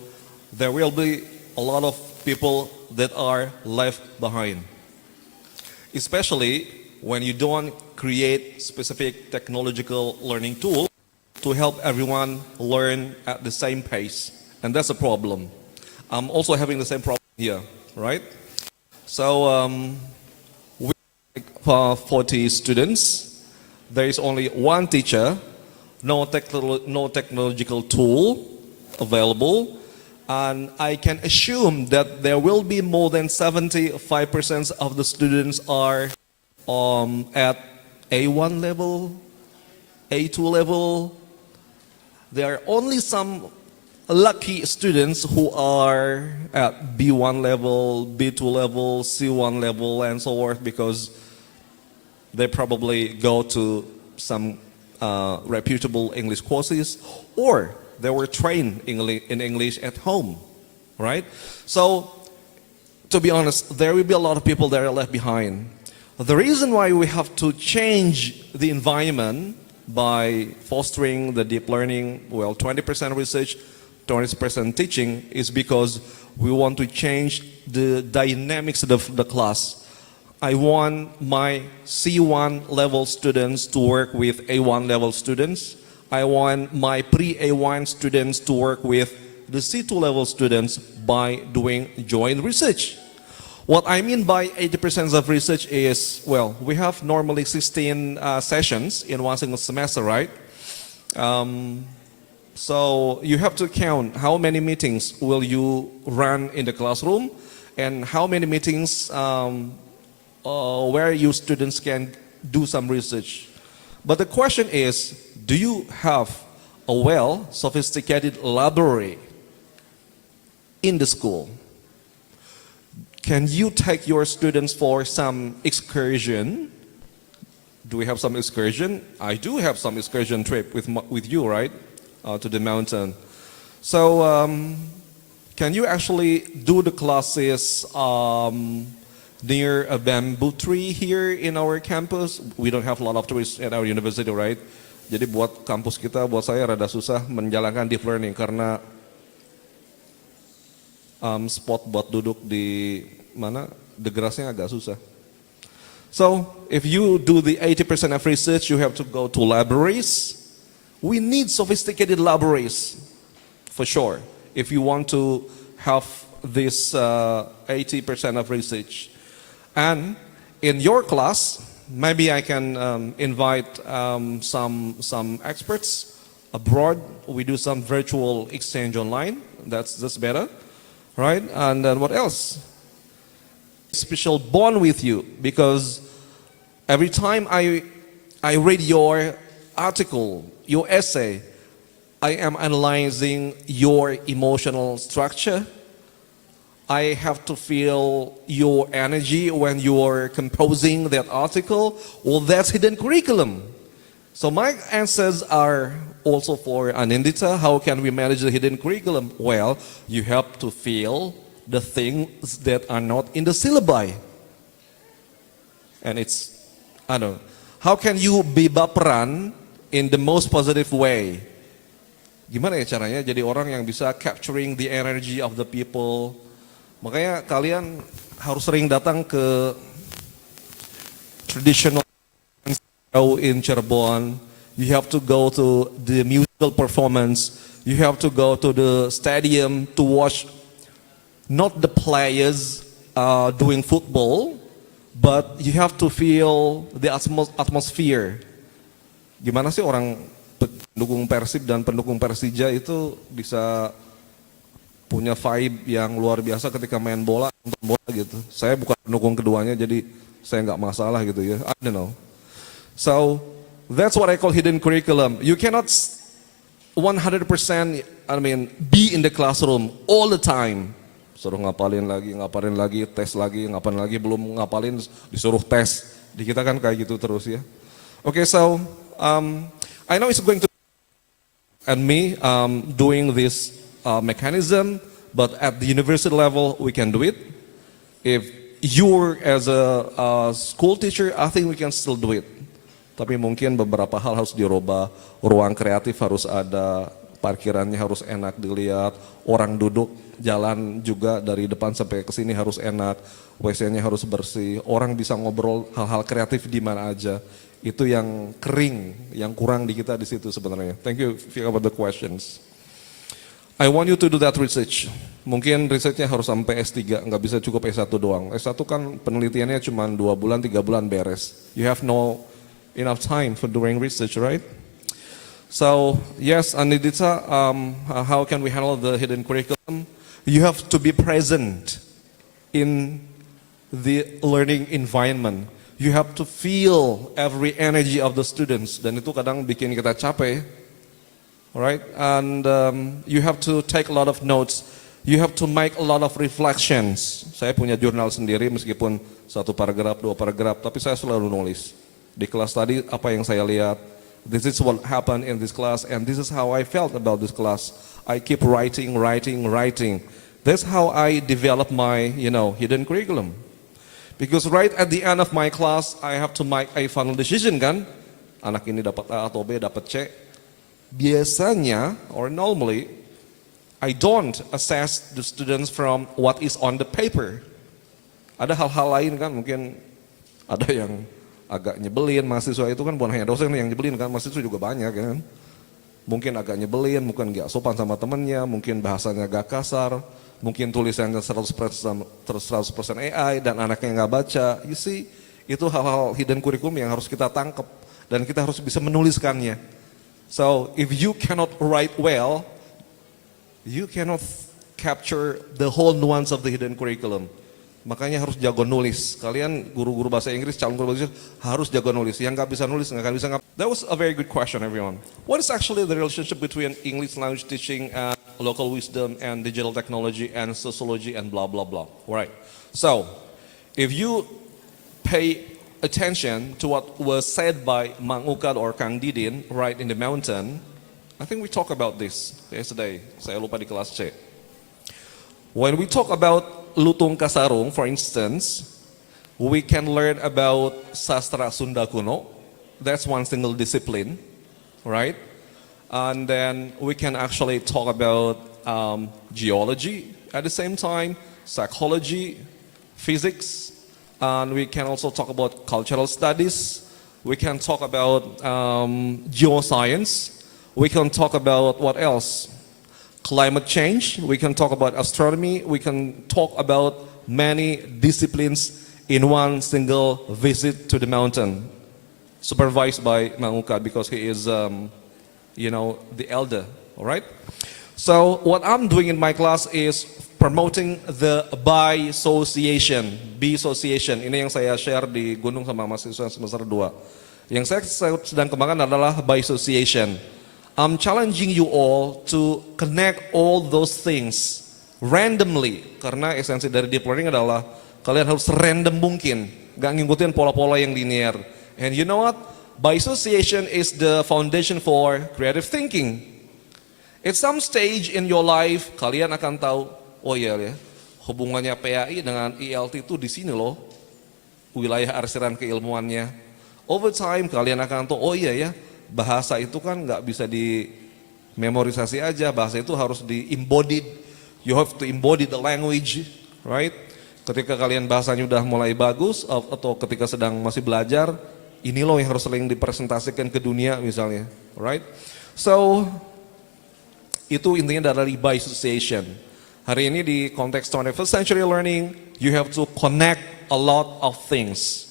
there will be a lot of people that are left behind. Especially when you don't create specific technological learning tools to help everyone learn at the same pace. And that's a problem. I'm also having the same problem here, right? So we have 40 students. There is only one teacher, no technological tool available, and I can assume that there will be more than 75% of the students are at A1 level, A2 level. There are only some lucky students who are at B1 level, B2 level, C1 level, and so forth, because they probably go to some reputable English courses, or they were trained in English at home, right? So, to be honest, there will be a lot of people that are left behind. The reason why we have to change the environment by fostering the deep learning, well, 20% research, 20% teaching, is because we want to change the dynamics of the class. I want my C1 level students to work with A1 level students. I want my pre-A1 students to work with the C2 level students by doing joint research. What I mean by 80% of research is, well, we have normally 16 sessions in one single semester, right? So you have to count how many meetings will you run in the classroom and how many meetings where your students can do some research. But the question is, do you have a well-sophisticated library in the school? Can you take your students for some excursion? Do we have some excursion? I do have some excursion trip with you, right? To the mountain. So can you actually do the classes near a bamboo tree here in our campus? We don't have a lot of trees at our university, right? Jadi buat kampus kita, buat saya rada susah menjalankan deep learning karena spot buat duduk di mana, the grassnya agak susah. So if you do the 80% of research, you have to go to libraries. We need sophisticated libraries, for sure, if you want to have this 80% of research. And in your class, maybe I can invite some experts abroad. We do some virtual exchange online. That's better, right? And then what else? Special bond with you, because every time I read your article, your essay, I am analyzing your emotional structure. I have to feel your energy when you're composing that article. Well, that's hidden curriculum. So my answers are also for Anindita. How can we manage the hidden curriculum? Well, you have to feel the things that are not in the syllabi. And it's, I don't know. How can you be baperan in the most positive way? Gimana ya caranya jadi orang yang bisa capturing the energy of the people? Makanya kalian harus sering datang ke traditional show in Cirebon. You have to go to the musical performance. You have to go to the stadium to watch not the players doing football, but you have to feel the atmosphere. Gimana sih orang pendukung Persib dan pendukung Persija itu bisa punya vibe yang luar biasa ketika main bola, nonton bola gitu. Saya bukan pendukung keduanya, jadi saya nggak masalah gitu ya. I don't know. So that's what I call hidden curriculum. You cannot 100%, be in the classroom all the time. Suruh ngapalin lagi, tes lagi, ngapalin lagi, belum ngapalin disuruh tes. Di kita kan kayak gitu terus ya. Okay, so I know it's going to and me doing this mechanism, But at the university level, we can do it. If you're as a school teacher, I think we can still do it. Tapi mungkin beberapa hal harus dirubah, ruang kreatif harus ada, parkirannya harus enak dilihat, orang duduk jalan juga dari depan sampai ke sini harus enak, WC-nya harus bersih, orang bisa ngobrol hal-hal kreatif di mana aja. Itu yang kering, yang kurang di kita di situ sebenarnya. Thank you for the questions. I want you to do that research. Mungkin researchnya harus sampai S3, nggak bisa cukup S1 doang. S1 kan penelitiannya cuma 2 bulan, 3 bulan beres. You have no enough time for doing research, right? So, yes, Anidita, how can we handle the hidden curriculum? You have to be present in the learning environment. You have to feel every energy of the students. Dan itu kadang bikin kita capek. Alright, and you have to take a lot of notes. You have to make a lot of reflections. Saya punya jurnal sendiri meskipun 1 paragraf, 2 paragraf, tapi saya selalu nulis. Di kelas tadi apa yang saya lihat, this is what happened in this class and this is how I felt about this class. I keep writing. That's how I develop my, hidden curriculum. Because right at the end of my class, I have to make a final decision kan. Anak ini dapat A atau B, dapat C. Biasanya, or normally, I don't assess the students from what is on the paper. Ada hal-hal lain kan, mungkin ada yang agak nyebelin, mahasiswa itu kan bukan hanya dosen yang nyebelin kan, mahasiswa juga banyak kan. Mungkin agak nyebelin, mungkin gak sopan sama temennya, mungkin bahasanya agak kasar, mungkin tulisannya 100% AI dan anaknya gak baca. You see, itu hal-hal hidden curriculum yang harus kita tangkap dan kita harus bisa menuliskannya. So, if you cannot write well, you cannot capture the whole nuance of the hidden curriculum. Makanya harus jago nulis. Kalian guru-guru bahasa Inggris, calon guru bahasa Inggris harus jago nulis. Yang nggak bisa nulis, nggak bisa. That was a very good question, everyone. What is actually the relationship between English language teaching and local wisdom and digital technology and sociology and blah blah blah? Right. So, if you pay attention to what was said by Mang Ukad or Kang Didin right in the mountain, I think we talk about this yesterday. Saya lupa di kelas C. When we talk about Lutung Kasarung, for instance, we can learn about Sastra Sunda Kuno. That's one single discipline, right? And then we can actually talk about geology at the same time, psychology, physics, and we can also talk about cultural studies. We can talk about geoscience. We can talk about what else? Climate change, we can talk about astronomy, we can talk about many disciplines in one single visit to the mountain, supervised by Mang Ukad because he is, the elder, all right? So what I'm doing in my class is promoting the bi-association, B-association. Ini yang saya share di Gunung sama mahasiswa semester 2. Yang saya sedang kembangkan adalah bi-association. I'm challenging you all to connect all those things randomly. Karena esensi dari deep learning adalah kalian harus random mungkin, gak ngikutin pola-pola yang linear. And you know what? By association is the foundation for creative thinking. At some stage in your life, kalian akan tahu, oh iya ya, hubungannya PAI dengan ELT itu di sini loh, wilayah arsiran keilmuannya. Over time kalian akan tahu, oh iya ya, bahasa itu kan nggak bisa dimemorisasi aja, bahasa itu harus di-embodied. You have to embody the language, right? Ketika kalian bahasanya udah mulai bagus, atau ketika sedang masih belajar, ini loh yang harus sering dipresentasikan ke dunia misalnya, right? So, itu intinya dari by association. Hari ini di konteks 21st century learning, you have to connect a lot of things.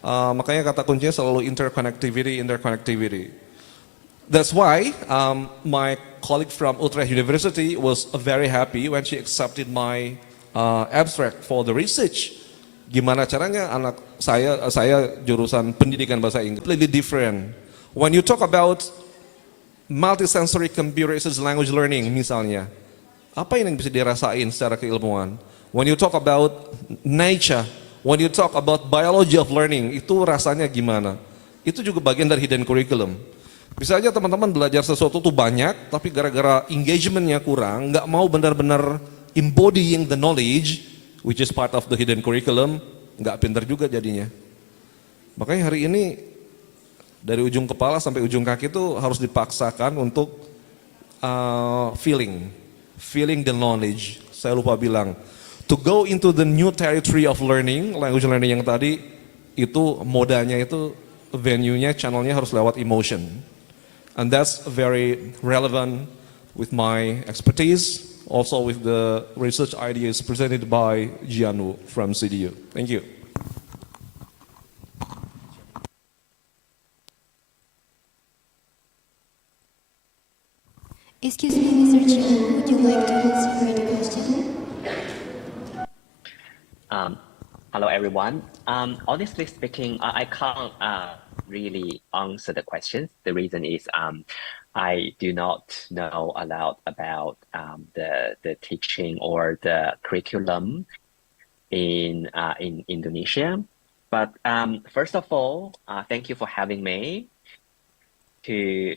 Makanya kata kuncinya selalu interconnectivity. That's why my colleague from Utrecht University was very happy when she accepted my abstract for the research. Gimana caranya anak saya jurusan pendidikan bahasa Inggris, completely different. When you talk about multisensory computer-assisted language learning misalnya, apa yang bisa dirasain secara keilmuan? When you talk about nature, when you talk about biology of learning, itu rasanya gimana? Itu juga bagian dari hidden curriculum. Bisa aja teman-teman belajar sesuatu tuh banyak, tapi gara-gara engagementnya kurang, nggak mau benar-benar embodying the knowledge, which is part of the hidden curriculum, nggak pinter juga jadinya. Makanya hari ini dari ujung kepala sampai ujung kaki itu harus dipaksakan untuk feeling the knowledge. Saya lupa bilang, to go into the new territory of learning, language learning yang tadi itu modanya itu venue-nya, channel-nya harus lewat emotion. And that's very relevant with my expertise, also with the research ideas presented by Jianu from CDU. Thank you. Excuse me, Mr. Jianu, would you like to answer the question? Hello, everyone. Honestly speaking, I can't really answer the questions. The reason is I do not know a lot about the teaching or the curriculum in Indonesia. But first of all, thank you for having me to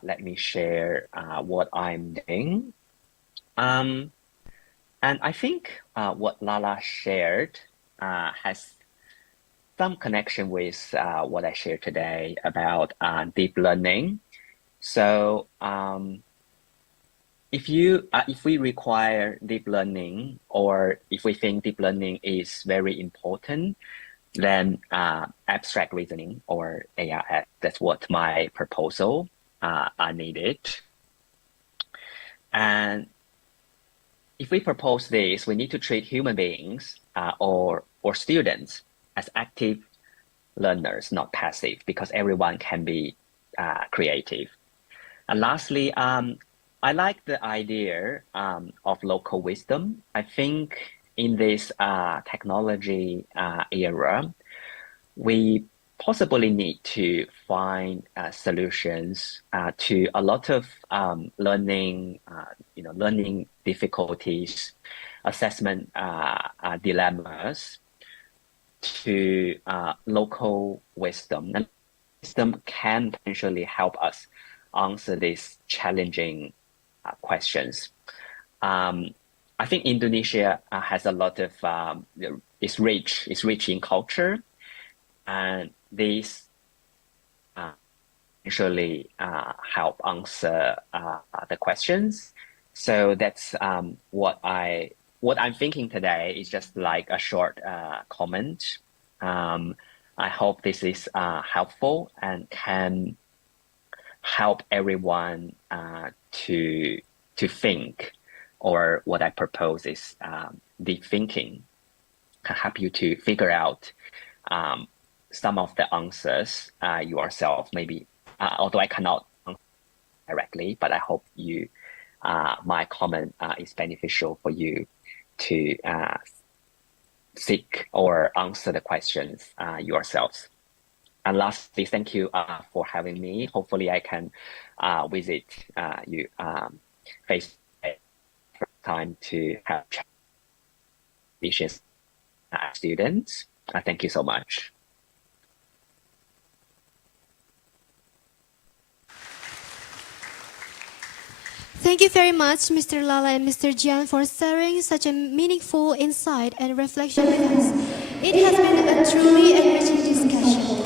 let me share what I'm doing. And I think what Lala shared has some connection with what I shared today about deep learning. So if we require deep learning, or if we think deep learning is very important, then abstract reasoning or AI, that's what my proposal are needed. And if we propose this, we need to treat human beings or students as active learners, not passive, because everyone can be creative. And lastly, I like the idea of local wisdom. I think in this technology era, we possibly need to find solutions to a lot of learning difficulties, assessment dilemmas, to local wisdom. And wisdom can potentially help us answer these challenging questions. I think Indonesia has a lot of, it's rich in culture, and these actually help answer the questions. So that's what I'm thinking today is just like a short comment. I hope this is helpful and can help everyone to think, or what I propose is deep thinking, can help you to figure out some of the answers yourself, maybe, although I cannot answer directly, but I hope you, my comment is beneficial for you to seek or answer the questions yourselves. And lastly, thank you for having me. Hopefully I can visit you face time to have students. Thank you so much. Thank you very much, Mr. Lala and Mr. Jian, for sharing such a meaningful insight and reflection with us. It has been a truly enriching discussion.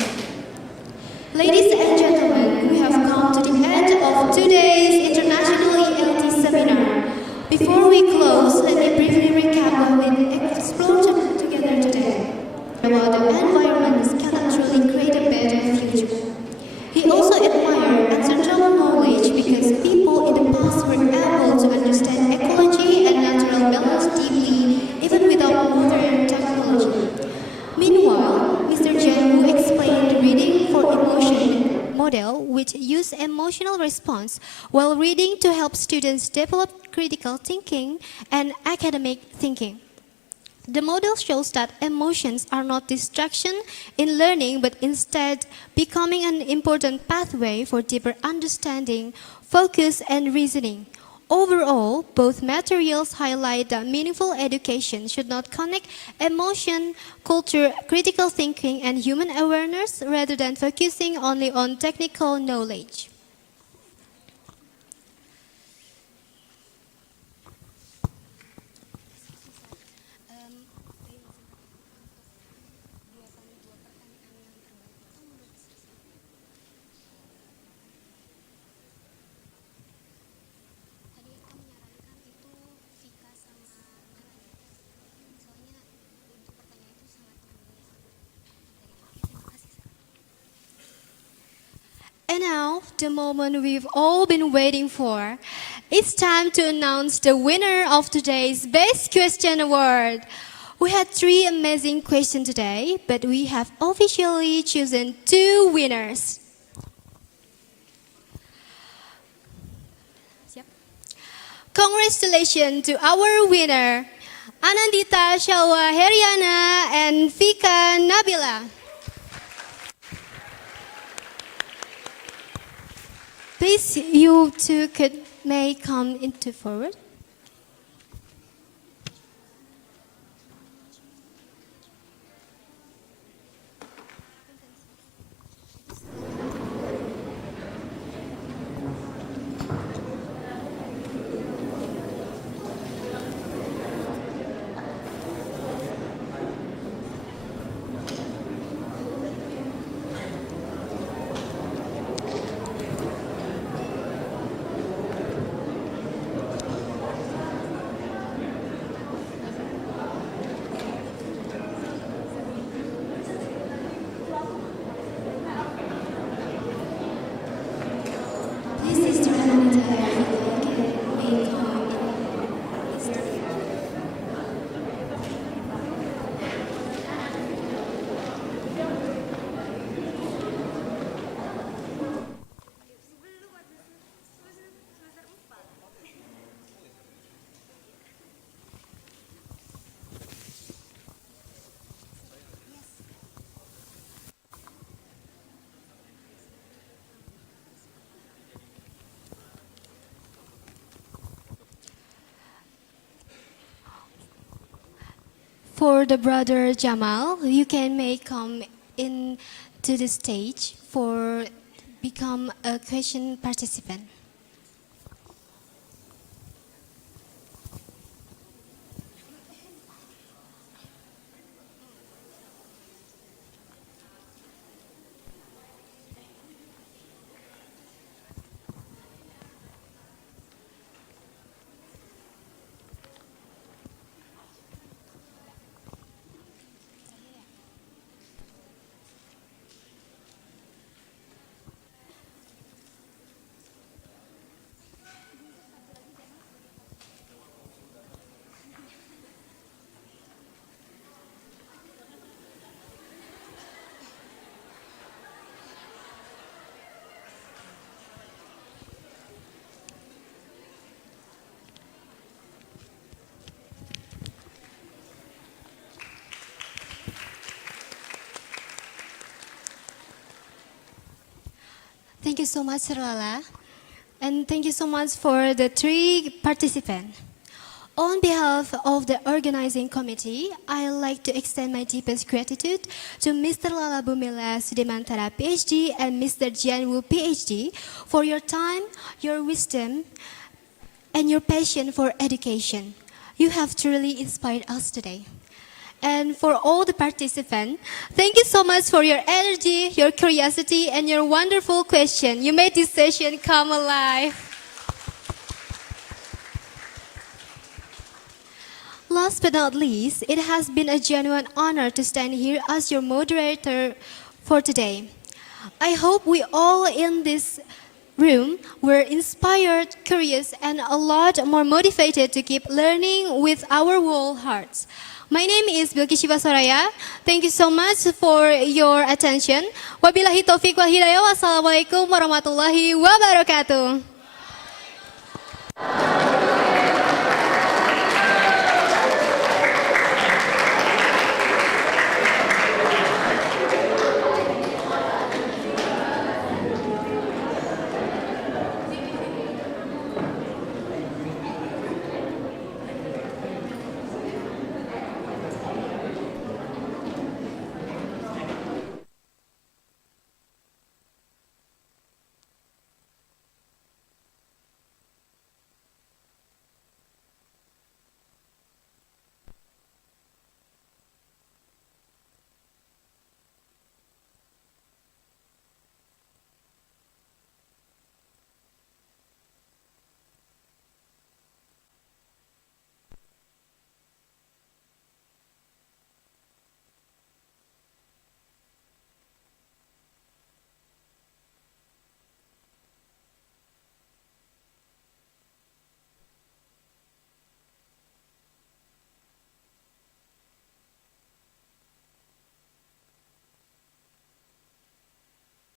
Ladies and gentlemen, we have come to the end of today's International ELT Seminar. Before we close, let me briefly recap what we explored together today. About the environment cannot truly create a better future. He also admired ancestral knowledge because people in the past were able to understand ecology and natural balance deeply, even without modern technology. Meanwhile, Mr. Jian explained the reading for emotion model, which used emotional response while reading to help students develop critical thinking and academic thinking. The model shows that emotions are not distraction in learning, but instead becoming an important pathway for deeper understanding, focus, and reasoning. Overall, both materials highlight that meaningful education should not connect emotion, culture, critical thinking, and human awareness rather than focusing only on technical knowledge. And now, the moment we've all been waiting for. It's time to announce the winner of today's Best Question Award. We had 3 amazing questions today, but we have officially chosen 2 winners. Congratulations to our winner, Anandita Shawa Heriana and Vika Nabila. Please, you two may come into forward. For the brother Jamal, you may come in to the stage for become a question participant. Thank you so much, Lala. And thank you so much for the 3 participants. On behalf of the organizing committee, I'd like to extend my deepest gratitude to Mr. Lala Bumila Sudimantara, PhD, and Mr. Jian Wu, PhD, for your time, your wisdom, and your passion for education. You have truly inspired us today. And for all the participants, thank you so much for your energy, your curiosity, and your wonderful question. You made this session come alive. Last but not least, it has been a genuine honor to stand here as your moderator for today. I hope we all in this room were inspired, curious, and a lot more motivated to keep learning with our whole hearts. My name is Bilki Shiva Soraya. Thank you so much for your attention. Wabillahi taufiq wal hidayah. Wassalamualaikum warahmatullahi wabarakatuh.